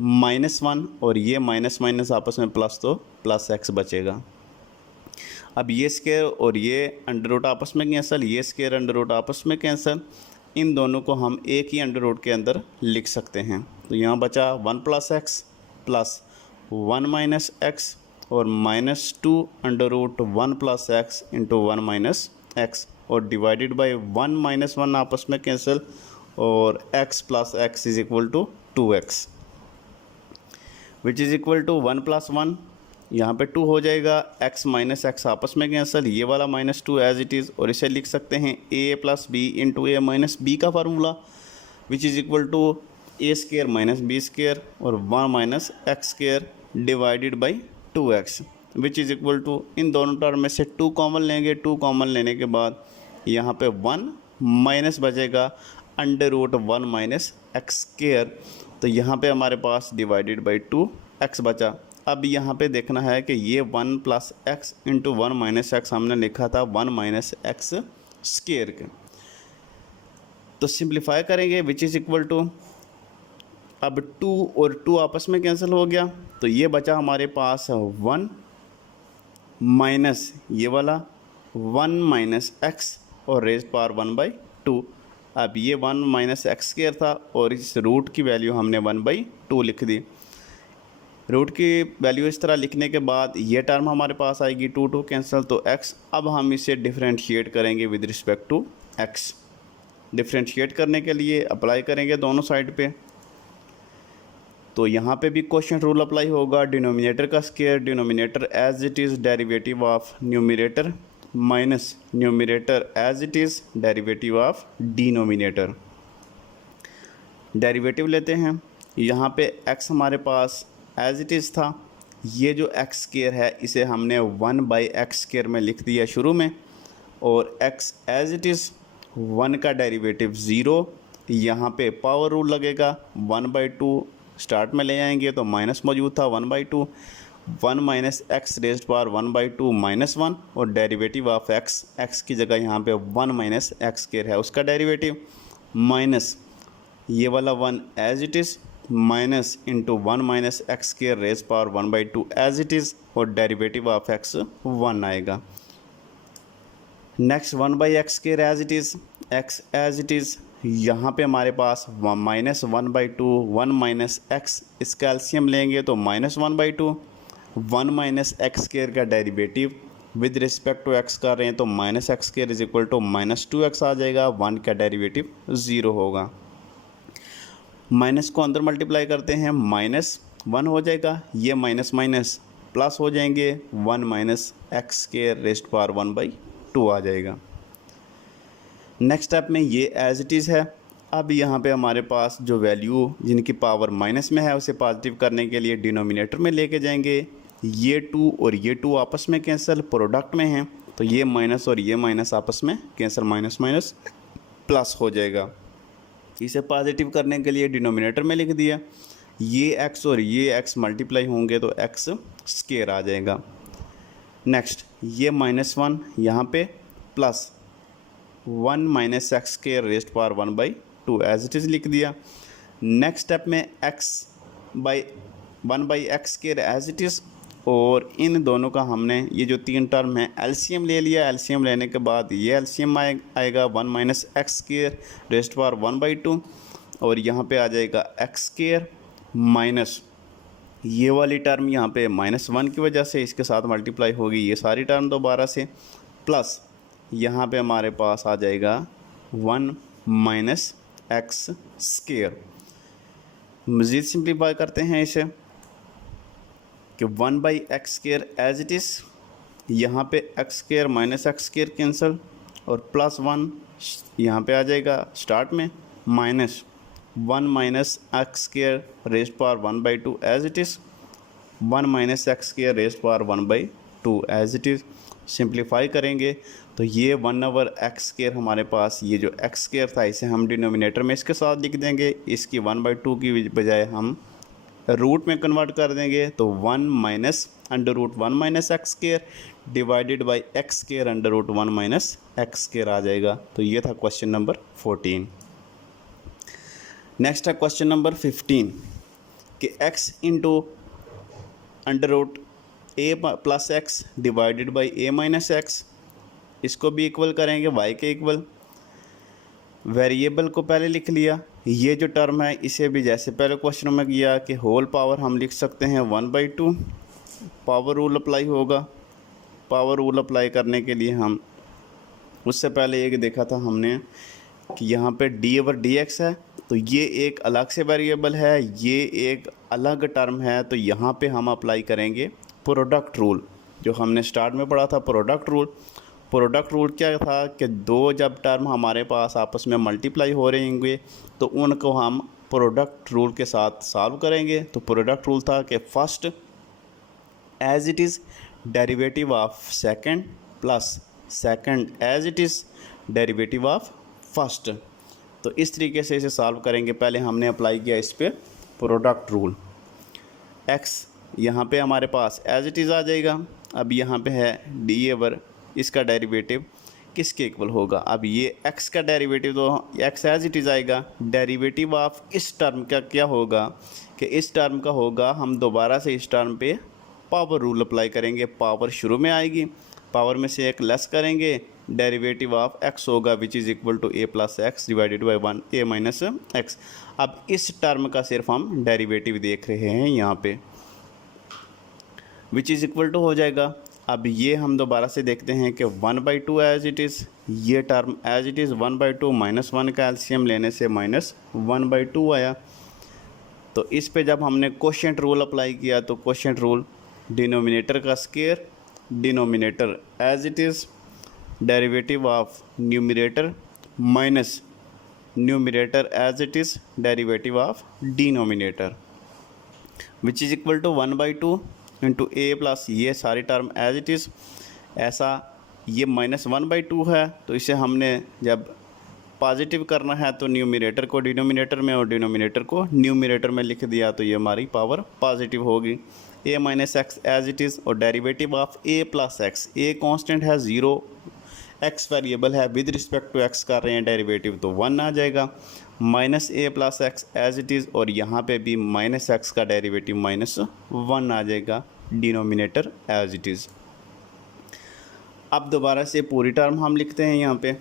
-1 और ये माइनस आपस में प्लस, तो +x बचेगा। अब ये स्क्वायर और ये अंडर रूट आपस में कैंसिल, ये स्क्वायर अंडर रूट आपस में कैंसिल, इन दोनों को हम एक ही अंडर रूट के अंदर लिख सकते हैं। तो यहाँ बचा 1 + x प्लस 1 - x और -2 √1 + x × 1 - x और डिवाइडेड बाय 1 - 1 आपस में कैंसिल और x + x is equal to 2x which is equal to 1 + 1, यहाँ पे 2 हो जाएगा, x - x आपस में कैंसिल, ये वाला -2 एज इट इज़, और इसे लिख सकते हैं a + b × a - b का formula which is equal to a² - b² और 1 - x² divided by 2x which is equal to, इन दोनों टर्म में से 2 कॉमन लेंगे, 2 कॉमन लेने के बाद यहाँ पे 1 माइनस बचेगा √1 - x², तो यहाँ पे हमारे पास डिवाइडेड बाई 2x बचा। अब यहाँ पे देखना है कि ये 1 + x × 1 - x हमने लिखा था 1 - x² के, तो सिंप्लीफाई करेंगे विच इज़ इक्वल टू, अब 2 और 2 आपस में कैंसिल हो गया, तो ये बचा हमारे पास 1 माइनस ये वाला 1 - x और रेज़ पावर 1/2। अब ये 1 - x² था और इस रूट की वैल्यू हमने 1/2 लिख दी। रूट की वैल्यू इस तरह लिखने के बाद ये टर्म हमारे पास आएगी 2 कैंसिल, तो x, अब हम इसे डिफरेंशिएट करेंगे with respect to x। Differentiate करने के लिए अप्लाई करेंगे दोनों साइड पे, तो यहाँ पे भी क्वोशिएंट रूल अप्लाई होगा। डिनोमिनेटर का square denominator as it is derivative of numerator minus numerator as it is derivative of denominator. Derivative लेते हैं, यहाँ पे x हमारे पास एज इट इज़ था, ये जो x स्क्वायर है इसे हमने 1/x स्क्वायर में लिख दिया शुरू में, और x एज इट इज़ 1 का डेरिवेटिव 0, यहाँ पे पावर रूल लगेगा 1/2 स्टार्ट में ले आएंगे तो माइनस मौजूद था 1/2, 1 माइनस एक्स रेज्ड पावर 1/2 -1, और डेरिवेटिव ऑफ x की जगह यहाँ पे 1 माइनस एक्स स्क्वायर है उसका डेरिवेटिव, माइनस ये वाला 1 as it is, minus into 1 minus x square raise power 1/2 as it is, और डेरिवेटिव ऑफ x 1 आएगा। Next 1/x square as it is, x as it is, यहाँ पे हमारे पास -1/2 1 माइनस एक्स, इसका एलसीएम लेंगे तो -1/2, 1 माइनस एक्स स्क्वायर का derivative with respect to x कर रहे हैं तो minus x square is equal to -2x आ जाएगा, 1 का डेरिवेटिव 0 होगा। माइनस को अंदर मल्टीप्लाई करते हैं, -1 हो जाएगा, ये माइनस माइनस प्लस हो जाएंगे, 1 minus x square raised power 1/2 आ जाएगा। नेक्स्ट स्टेप में ये एज इट इज़ है। अब यहाँ पे हमारे पास जो वैल्यू जिनकी पावर माइनस में है उसे पॉजिटिव करने के लिए डिनोमिनेटर में लेके जाएंगे, ये 2 और ये 2 आपस में कैंसिल, प्रोडक्ट में हैं तो ये माइनस और ये माइनस आपस में कैंसिल, माइनस माइनस प्लस हो जाएगा। इसे पॉजिटिव करने के लिए डिनोमिनेटर में लिख दिया, ये x और ये x मल्टीप्लाई होंगे तो x स्क्वायर आ जाएगा। नेक्स्ट ये -1 यहाँ पे plus 1 minus x square raised power 1/2 as it is लिख दिया। नेक्स्ट स्टेप में 1/x square as it is, और इन दोनों का हमने ये जो 3 टर्म है एलसीएम ले लिया। एलसीएम लेने के बाद ये एलसीएम आएगा 1 minus x square raised power 1/2, और यहाँ पे आ जाएगा एक्स स्क्वायर माइनस ये वाली टर्म यहाँ पे -1 की वजह से इसके साथ मल्टीप्लाई होगी ये सारी टर्म दोबारा से, प्लस यहाँ पे हमारे पास आ जाएगा 1 माइनस एक्स स्क्वायर। मज़ीद सिंप्लीफाई करते हैं इसे कि 1/x square as it is, यहाँ पे x square minus x square cancel, और +1 यहाँ पे आ जाएगा स्टार्ट में, minus 1 minus x square raised power 1/2 as it is, 1 minus x square raised power 1/2 as it is. Simplify करेंगे तो ये 1/x स्क्वायर हमारे पास, ये जो x स्क्वायर था इसे हम डिनोमिनेटर में इसके साथ लिख देंगे, इसकी 1/2 की बजाय हम रूट में कन्वर्ट कर देंगे तो 1 minus √1 minus x square divided by x square √1 minus x square आ जाएगा। तो ये था क्वेश्चन नंबर 14। नेक्स्ट है क्वेश्चन नंबर 15 कि x into √a plus x divided by a minus X, इसको भी इक्वल करेंगे y के इक्वल। वेरिएबल को पहले लिख लिया, ये जो टर्म है इसे भी जैसे पहले क्वेश्चन में किया कि होल पावर हम लिख सकते हैं 1/2, पावर रूल अप्लाई होगा। पावर रूल अप्लाई करने के लिए हम उससे पहले एक देखा था हमने कि यहाँ पे d/dx है तो ये एक अलग से वेरिएबल है, ये एक अलग टर्म है, तो यहाँ पे हम अप्लाई करेंगे प्रोडक्ट रूल, जो हमने स्टार्ट में पढ़ा था प्रोडक्ट रूल। प्रोडक्ट रूल क्या था कि दो जब टर्म हमारे पास आपस में मल्टीप्लाई हो रहे होंगे तो उनको हम प्रोडक्ट रूल के साथ सॉल्व करेंगे। तो प्रोडक्ट रूल था कि first as it is derivative of second plus second as it is derivative of first. तो इस तरीके से इसे सॉल्व करेंगे। पहले हमने अप्लाई किया इस पर प्रोडक्ट रूल, एक्स यहाँ पे हमारे पास एज इट इज़ आ जाएगा। अब यहाँ पे है d/, इसका डेरिवेटिव किसके इक्वल होगा। अब ये x का डेरिवेटिव तो x एज इट इज़ आएगा, डेरिवेटिव ऑफ इस टर्म का क्या होगा कि इस टर्म का होगा, हम दोबारा से इस टर्म पे पावर रूल अप्लाई करेंगे। पावर शुरू में आएगी, पावर में से एक लेस करेंगे, डेरिवेटिव ऑफ x होगा which is equal to a plus x divided by 1 a minus x. अब इस टर्म का सिर्फ हम डेरिवेटिव देख रहे हैं यहाँ पे, विच इज़ इक्वल टू हो जाएगा। अब ये हम दोबारा से देखते हैं कि 1/2 एज इट इज़, ये टर्म एज इट इज़ 1/2 -1 का एलसीएम लेने से -1/2 आया। तो इस पे जब हमने कोशेंट रूल अप्लाई किया तो कोशेंट रूल डिनोमिनेटर का square, denominator as it is derivative of numerator minus numerator as it is derivative of denominator which is equal to 1/2 into a plus ये सारी टर्म एज इट इज़। ऐसा ये -1/2 है तो इसे हमने जब पॉजिटिव करना है तो न्यूमरेटर को डिनोमिनेटर में और डिनोमिनेटर को न्यूमरेटर में लिख दिया तो ये हमारी पावर पॉजिटिव होगी। a minus x as it is और derivative of a plus X, a constant है 0, x वेरिएबल है, विद रिस्पेक्ट टू x कर रहे हैं डेरिवेटिव तो 1 आ जाएगा। Minus a plus x as it is और यहाँ पे भी माइनस एक्स का डेरिवेटिव -1 आ जाएगा, डिनोमिनेटर एज इट इज़। अब दोबारा से पूरी टर्म हम लिखते हैं यहाँ पे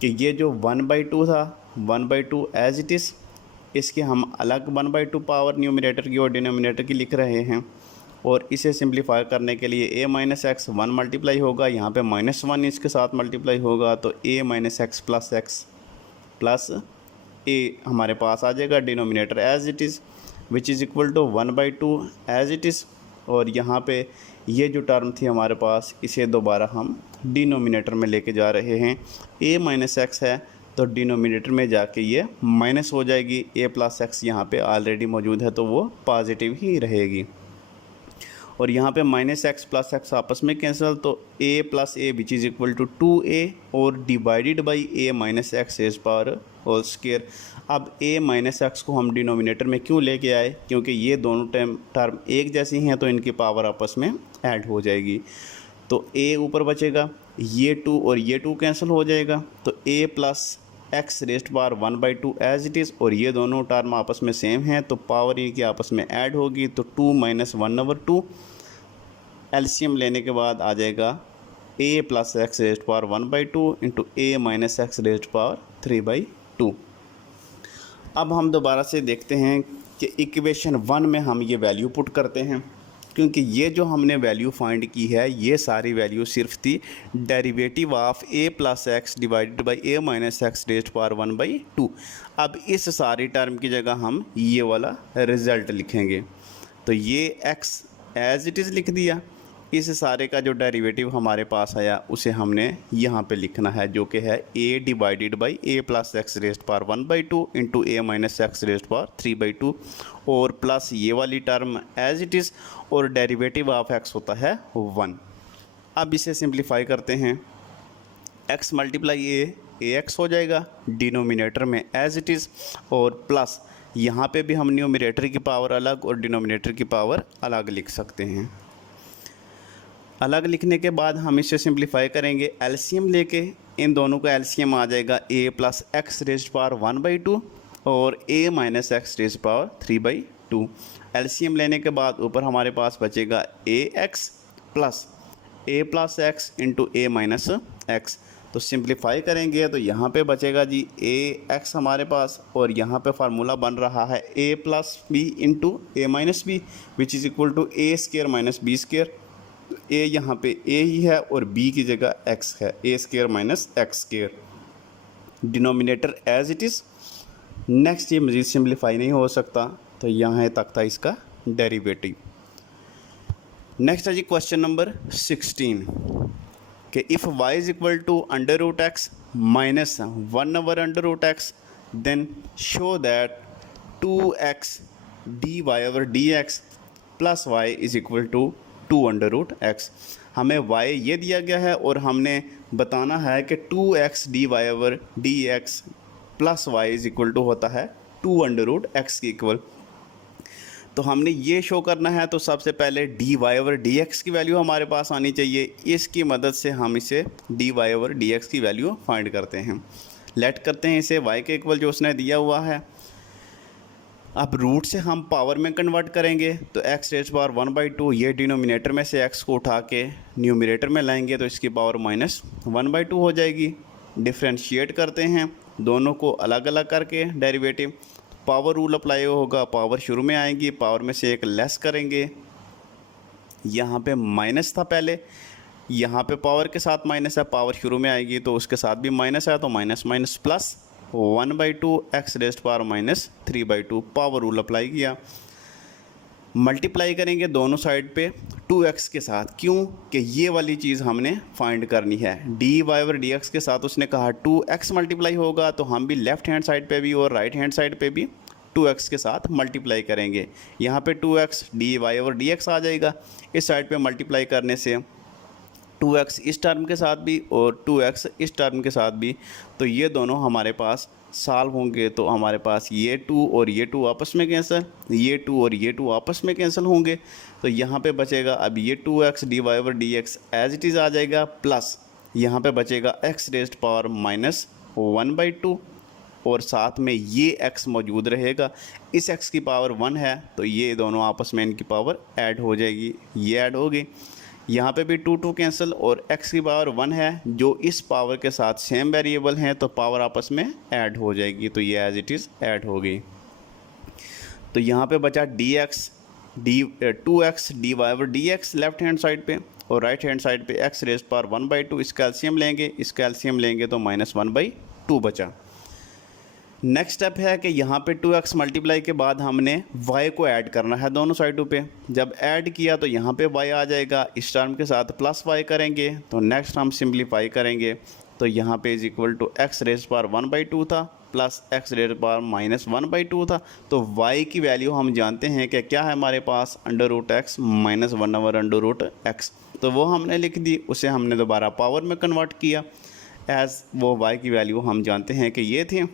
कि ये जो 1/2 था 1/2 एज इट इज़, इसके हम अलग 1/2 पावर न्यूमरेटर की और डिनोमिनेटर की लिख रहे हैं और इसे सिंप्लीफाई करने के लिए a माइनस एक्स 1 मल्टीप्लाई होगा, यहाँ पे -1 इसके साथ मल्टीप्लाई होगा तो a minus x plus a हमारे पास आ जाएगा denominator as it is which is equal to 1/2 as it is. और यहाँ पे ये जो टर्म थी हमारे पास इसे दोबारा हम डिनोमिनेटर में लेके जा रहे हैं। a माइनस एक्स है तो डिनोमिनेटर में जाके ये माइनस हो जाएगी, a प्लस एक्स यहाँ पे ऑलरेडी मौजूद है तो वो पॉजिटिव ही रहेगी। और यहाँ पे माइनस एक्स प्लस एक्स आपस में कैंसिल तो a plus a which is equal to 2a और divided by a minus x is power whole square. अब a माइनस एक्स को हम डिनोमिनेटर में क्यों लेके आए, क्योंकि ये दोनों टर्म एक जैसी हैं तो इनकी पावर आपस में ऐड हो जाएगी। तो a ऊपर बचेगा, ये 2 और ये 2 कैंसिल हो जाएगा तो a plus x raised power 1/2 as it is और ये दोनों टर्म आपस में सेम हैं तो पावर इनकी आपस में ऐड होगी तो 2 माइनस 1/2 एलसीएम लेने के बाद आ जाएगा a plus x raised power 1/2 into a minus x raised power 3/2। अब हम दोबारा से देखते हैं कि इक्वेशन 1 में हम ये वैल्यू पुट करते हैं, क्योंकि ये जो हमने वैल्यू फाइंड की है ये सारी वैल्यू सिर्फ थी derivative of a plus x divided by a minus x raised power 1/2। अब इस सारी टर्म की जगह हम ये वाला रिज़ल्ट लिखेंगे तो ये x एज इट इज़ लिख दिया। इस सारे का जो डेरिवेटिव हमारे पास आया उसे हमने यहाँ पे लिखना है जो कि है a divided by a plus x raised power 1/2 into a minus x raised power 3/2 और प्लस ये वाली टर्म एज इट इज़ और डेरिवेटिव ऑफ x होता है 1। अब इसे सिंप्लीफाई करते हैं, x मल्टीप्लाई ax हो जाएगा डिनोमिनेटर में एज इट इज़ और प्लस यहाँ पे भी हम न्यूमरेटर की पावर अलग और डिनोमिनेटर की पावर अलग लिख सकते हैं। अलग लिखने के बाद हम इसे सिंप्लीफाई करेंगे, एलसीएम लेके इन दोनों का एलसीएम आ जाएगा a plus x raised power 1/2 और a minus x raised power 3/2। LCM लेने के बाद ऊपर हमारे पास बचेगा ax plus x into a minus x. तो सिंप्लीफाई करेंगे तो यहाँ पे बचेगा जी ax हमारे पास और यहाँ पे फार्मूला बन रहा है a plus B into a minus b which is equal to a square minus B square. a यहाँ पे a ही है और b की जगह x है, a square minus x square denominator as it is. Next ये मज़ीद सिंप्लीफाई नहीं हो सकता तो यहाँ तक था इसका डेरिवेटिव। नेक्स्ट है जी क्वेश्चन नंबर 16 कि if y is equal to √x minus 1/√x then show that 2x dy/dx plus y is equal to 2√x। हमें y ये दिया गया है और हमने बताना है कि 2x dy/dx plus y is equal to होता है 2√x के इक्वल। तो हमने ये शो करना है तो सबसे पहले dy/dx की वैल्यू हमारे पास आनी चाहिए। इसकी मदद से हम इसे dy/dx की वैल्यू फाइंड करते हैं। लेट करते हैं इसे y के इक्वल जो उसने दिया हुआ है। अब रूट से हम पावर में कन्वर्ट करेंगे तो x रेज़ पावर 1/2 ये डिनोमिनेटर में से x को उठा के न्यूमरेटर में लाएंगे तो इसकी पावर -1/2 हो जाएगी। डिफ्रेंशिएट करते हैं दोनों को अलग अलग करके डेरिवेटिव, पावर रूल अप्लाई होगा, पावर शुरू में आएगी, पावर में से एक लेस करेंगे। यहाँ पे माइनस था पहले, यहाँ पे पावर के साथ माइनस है, पावर शुरू में आएगी तो उसके साथ भी माइनस है तो minus minus plus 1/2 x rays power -3/2 power rule apply किया। मल्टीप्लाई करेंगे दोनों साइड पे 2x के साथ, क्यों कि ये वाली चीज़ हमने फाइंड करनी है। dy और dx के साथ उसने कहा 2x मल्टीप्लाई होगा, तो हम भी लेफ़्ट हैंड साइड पे भी और राइट हैंड साइड पे भी 2x के साथ मल्टीप्लाई करेंगे। यहाँ पे 2x dy और dx आ जाएगा, इस साइड पे मल्टीप्लाई करने से 2x इस टर्म के साथ भी और 2x इस टर्म के साथ भी, तो ये दोनों हमारे पास सॉल्व होंगे। तो हमारे पास ये 2 और ये 2 आपस में कैंसिल, ये 2 और ये 2 आपस में कैंसिल होंगे। तो यहाँ पे बचेगा अब ये 2x dy और dx एज इट इज़ आ जाएगा, प्लस यहाँ पे बचेगा x रेज़्ड पावर माइनस 1/2 और साथ में ये x मौजूद रहेगा। इस x की पावर 1 है तो ये दोनों आपस में इनकी पावर ऐड हो जाएगी, ये ऐड होगी। यहाँ पे भी 2 कैंसिल और x की पावर 1 है जो इस पावर के साथ सेम वेरिएबल हैं, तो पावर आपस में ऐड हो जाएगी, तो ये एज इट इज़ ऐड हो गई। तो यहाँ पे बचा dx 2x dy और dx लेफ्ट हैंड साइड पे, और राइट हैंड साइड पे x रेज़्ड पावर 1/2। इसका एलसीएम लेंगे, इसका एलसीएम लेंगे तो -1/2 बचा। नेक्स्ट स्टेप है कि यहाँ पे 2x मल्टीप्लाई के बाद हमने y को ऐड करना है दोनों साइडों पे। जब ऐड किया तो यहाँ पे y आ जाएगा, इस टर्म के साथ प्लस y करेंगे तो नेक्स्ट हम सिंप्लीफाई करेंगे। तो यहाँ पे is equal to x raised power 1/2 था प्लस x रेज़्ड पावर -1/2 था। तो y की वैल्यू हम जानते हैं कि क्या है हमारे पास, √x माइनस 1/√x। तो वो हमने लिख दी, उसे हमने दोबारा पावर में कन्वर्ट किया एज वो y की वैल्यू हम जानते हैं कि ये थी।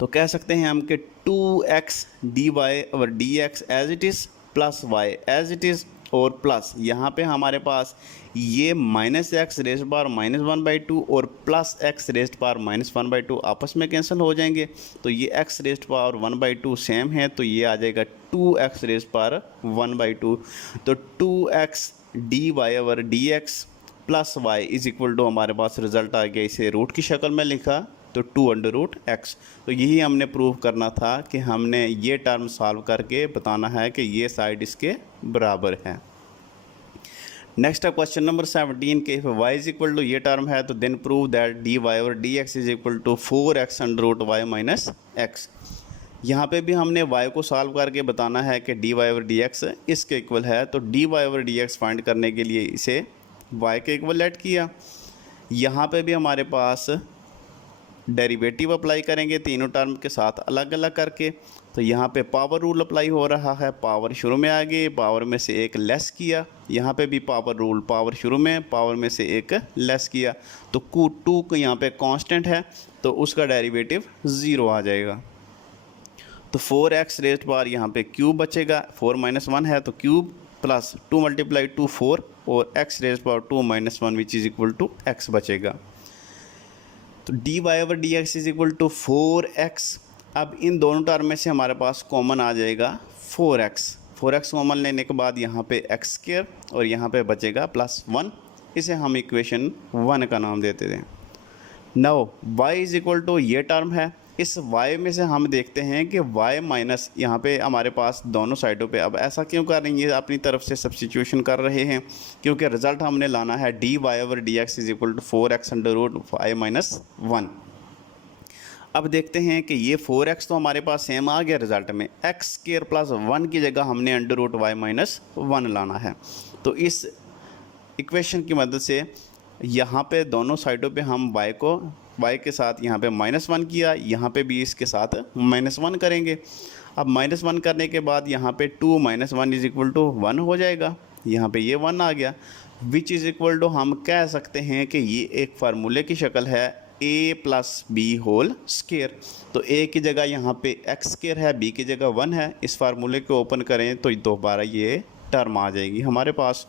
तो कह सकते हैं हम कि 2x dy और dx as it is plus y as it is, और प्लस यहाँ पे हमारे पास ये -x रेज़्ड पावर -1/2 और प्लस x रेज़्ड पावर -1/2 आपस में कैंसिल हो जाएंगे। तो ये x रेज़्ड पावर 1/2 सेम है, तो ये आ जाएगा 2x रेज़्ड पावर 1/2। तो 2x dy और dx plus y is equal to हमारे पास रिज़ल्ट आ गया, इसे रूट की शक्ल में लिखा तो 2√x। तो यही हमने प्रूव करना था कि हमने ये टर्म सॉल्व करके बताना है कि ये साइड इसके बराबर है। नेक्स्ट है क्वेश्चन नंबर 17 के y इज इक्वल टू ये टर्म है तो देन प्रूव दैट dy और dx is equal to 4x √y minus x। यहाँ पे भी हमने y को सॉल्व करके बताना है कि dy और dx इसके इक्वल है। तो dy और dx फाइंड करने के लिए इसे y के इक्वल लेट किया। यहाँ पे भी हमारे पास डेरिवेटिव अप्लाई करेंगे तीनों टर्म के साथ अलग अलग करके। तो यहाँ पे पावर रूल अप्लाई हो रहा है, पावर शुरू में आ गई, पावर में से एक लेस किया। यहाँ पे भी पावर रूल, पावर शुरू में, पावर में से एक लेस किया। तो 2 को यहाँ पे कांस्टेंट है तो उसका डेरिवेटिव 0 आ जाएगा। तो 4x रेज़्ड पावर यहाँ पे क्यूब बचेगा, 4 - 1 है तो क्यूब, प्लस 2 × 2 4 और x raised power 2 - 1 which is equal to x बचेगा। तो dy और dx is equal to 4x। अब इन दोनों टर्म में से हमारे पास कॉमन आ जाएगा 4x कॉमन लेने के बाद यहाँ पे x² और यहाँ पे बचेगा +1। इसे हम इक्वेशन 1 का नाम देते थे। Now y is equal to ये टर्म है, इस y में से हम देखते हैं कि y माइनस यहाँ पे हमारे पास दोनों साइडों पे, अब ऐसा क्यों कर रही है, अपनी तरफ से सब्स्टिट्यूशन कर रहे हैं क्योंकि रिज़ल्ट हमने लाना है dy और dx is equal to 4x √y minus 1। अब देखते हैं कि ये 4x तो हमारे पास सेम आ गया रिज़ल्ट में, x² + 1 की जगह हमने √y माइनस 1 लाना है। तो इस इक्वेशन की मदद से यहाँ पे दोनों साइडों पे हम y के साथ यहाँ पे -1 किया, यहाँ पे भी इसके साथ -1 करेंगे। अब -1 करने के बाद यहाँ पे 2 - 1 इज इक्वल टू 1 हो जाएगा, यहाँ पे ये 1 आ गया, विच इज़ इक्वल टू हम कह सकते हैं कि ये एक फार्मूले की शक्ल है a + b²। तो a की जगह यहाँ पे x² है, b की जगह 1 है। इस फार्मूले को ओपन करें तो दोबारा ये टर्म आ जाएगी हमारे पास।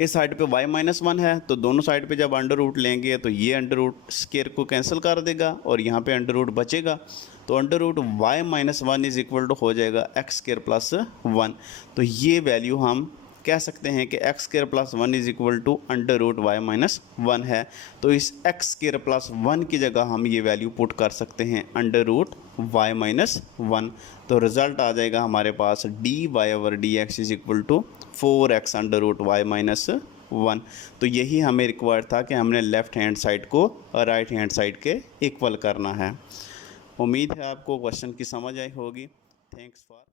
इस साइड पे y - 1 है तो दोनों साइड पे जब अंडर रूट लेंगे तो ये अंडर रूट स्क्वायर को कैंसिल कर देगा और यहाँ पे अंडर रूट बचेगा। तो under root y - 1 is equal to हो जाएगा x² + 1। तो ये वैल्यू हम कह सकते हैं कि x² + 1 is equal to under root y - 1 है। तो इस x² + 1 की जगह हम ये वैल्यू पुट कर सकते हैं अंडर रूट y - 1। तो रिज़ल्ट आ जाएगा हमारे पास dy और dx is equal to 4x under root y - 1। तो यही हमें रिक्वायर्ड था कि हमने लेफ़्ट हैंड साइड को राइट हैंड साइड के इक्वल करना है। उम्मीद है आपको क्वेश्चन की समझ आई होगी। Thanks for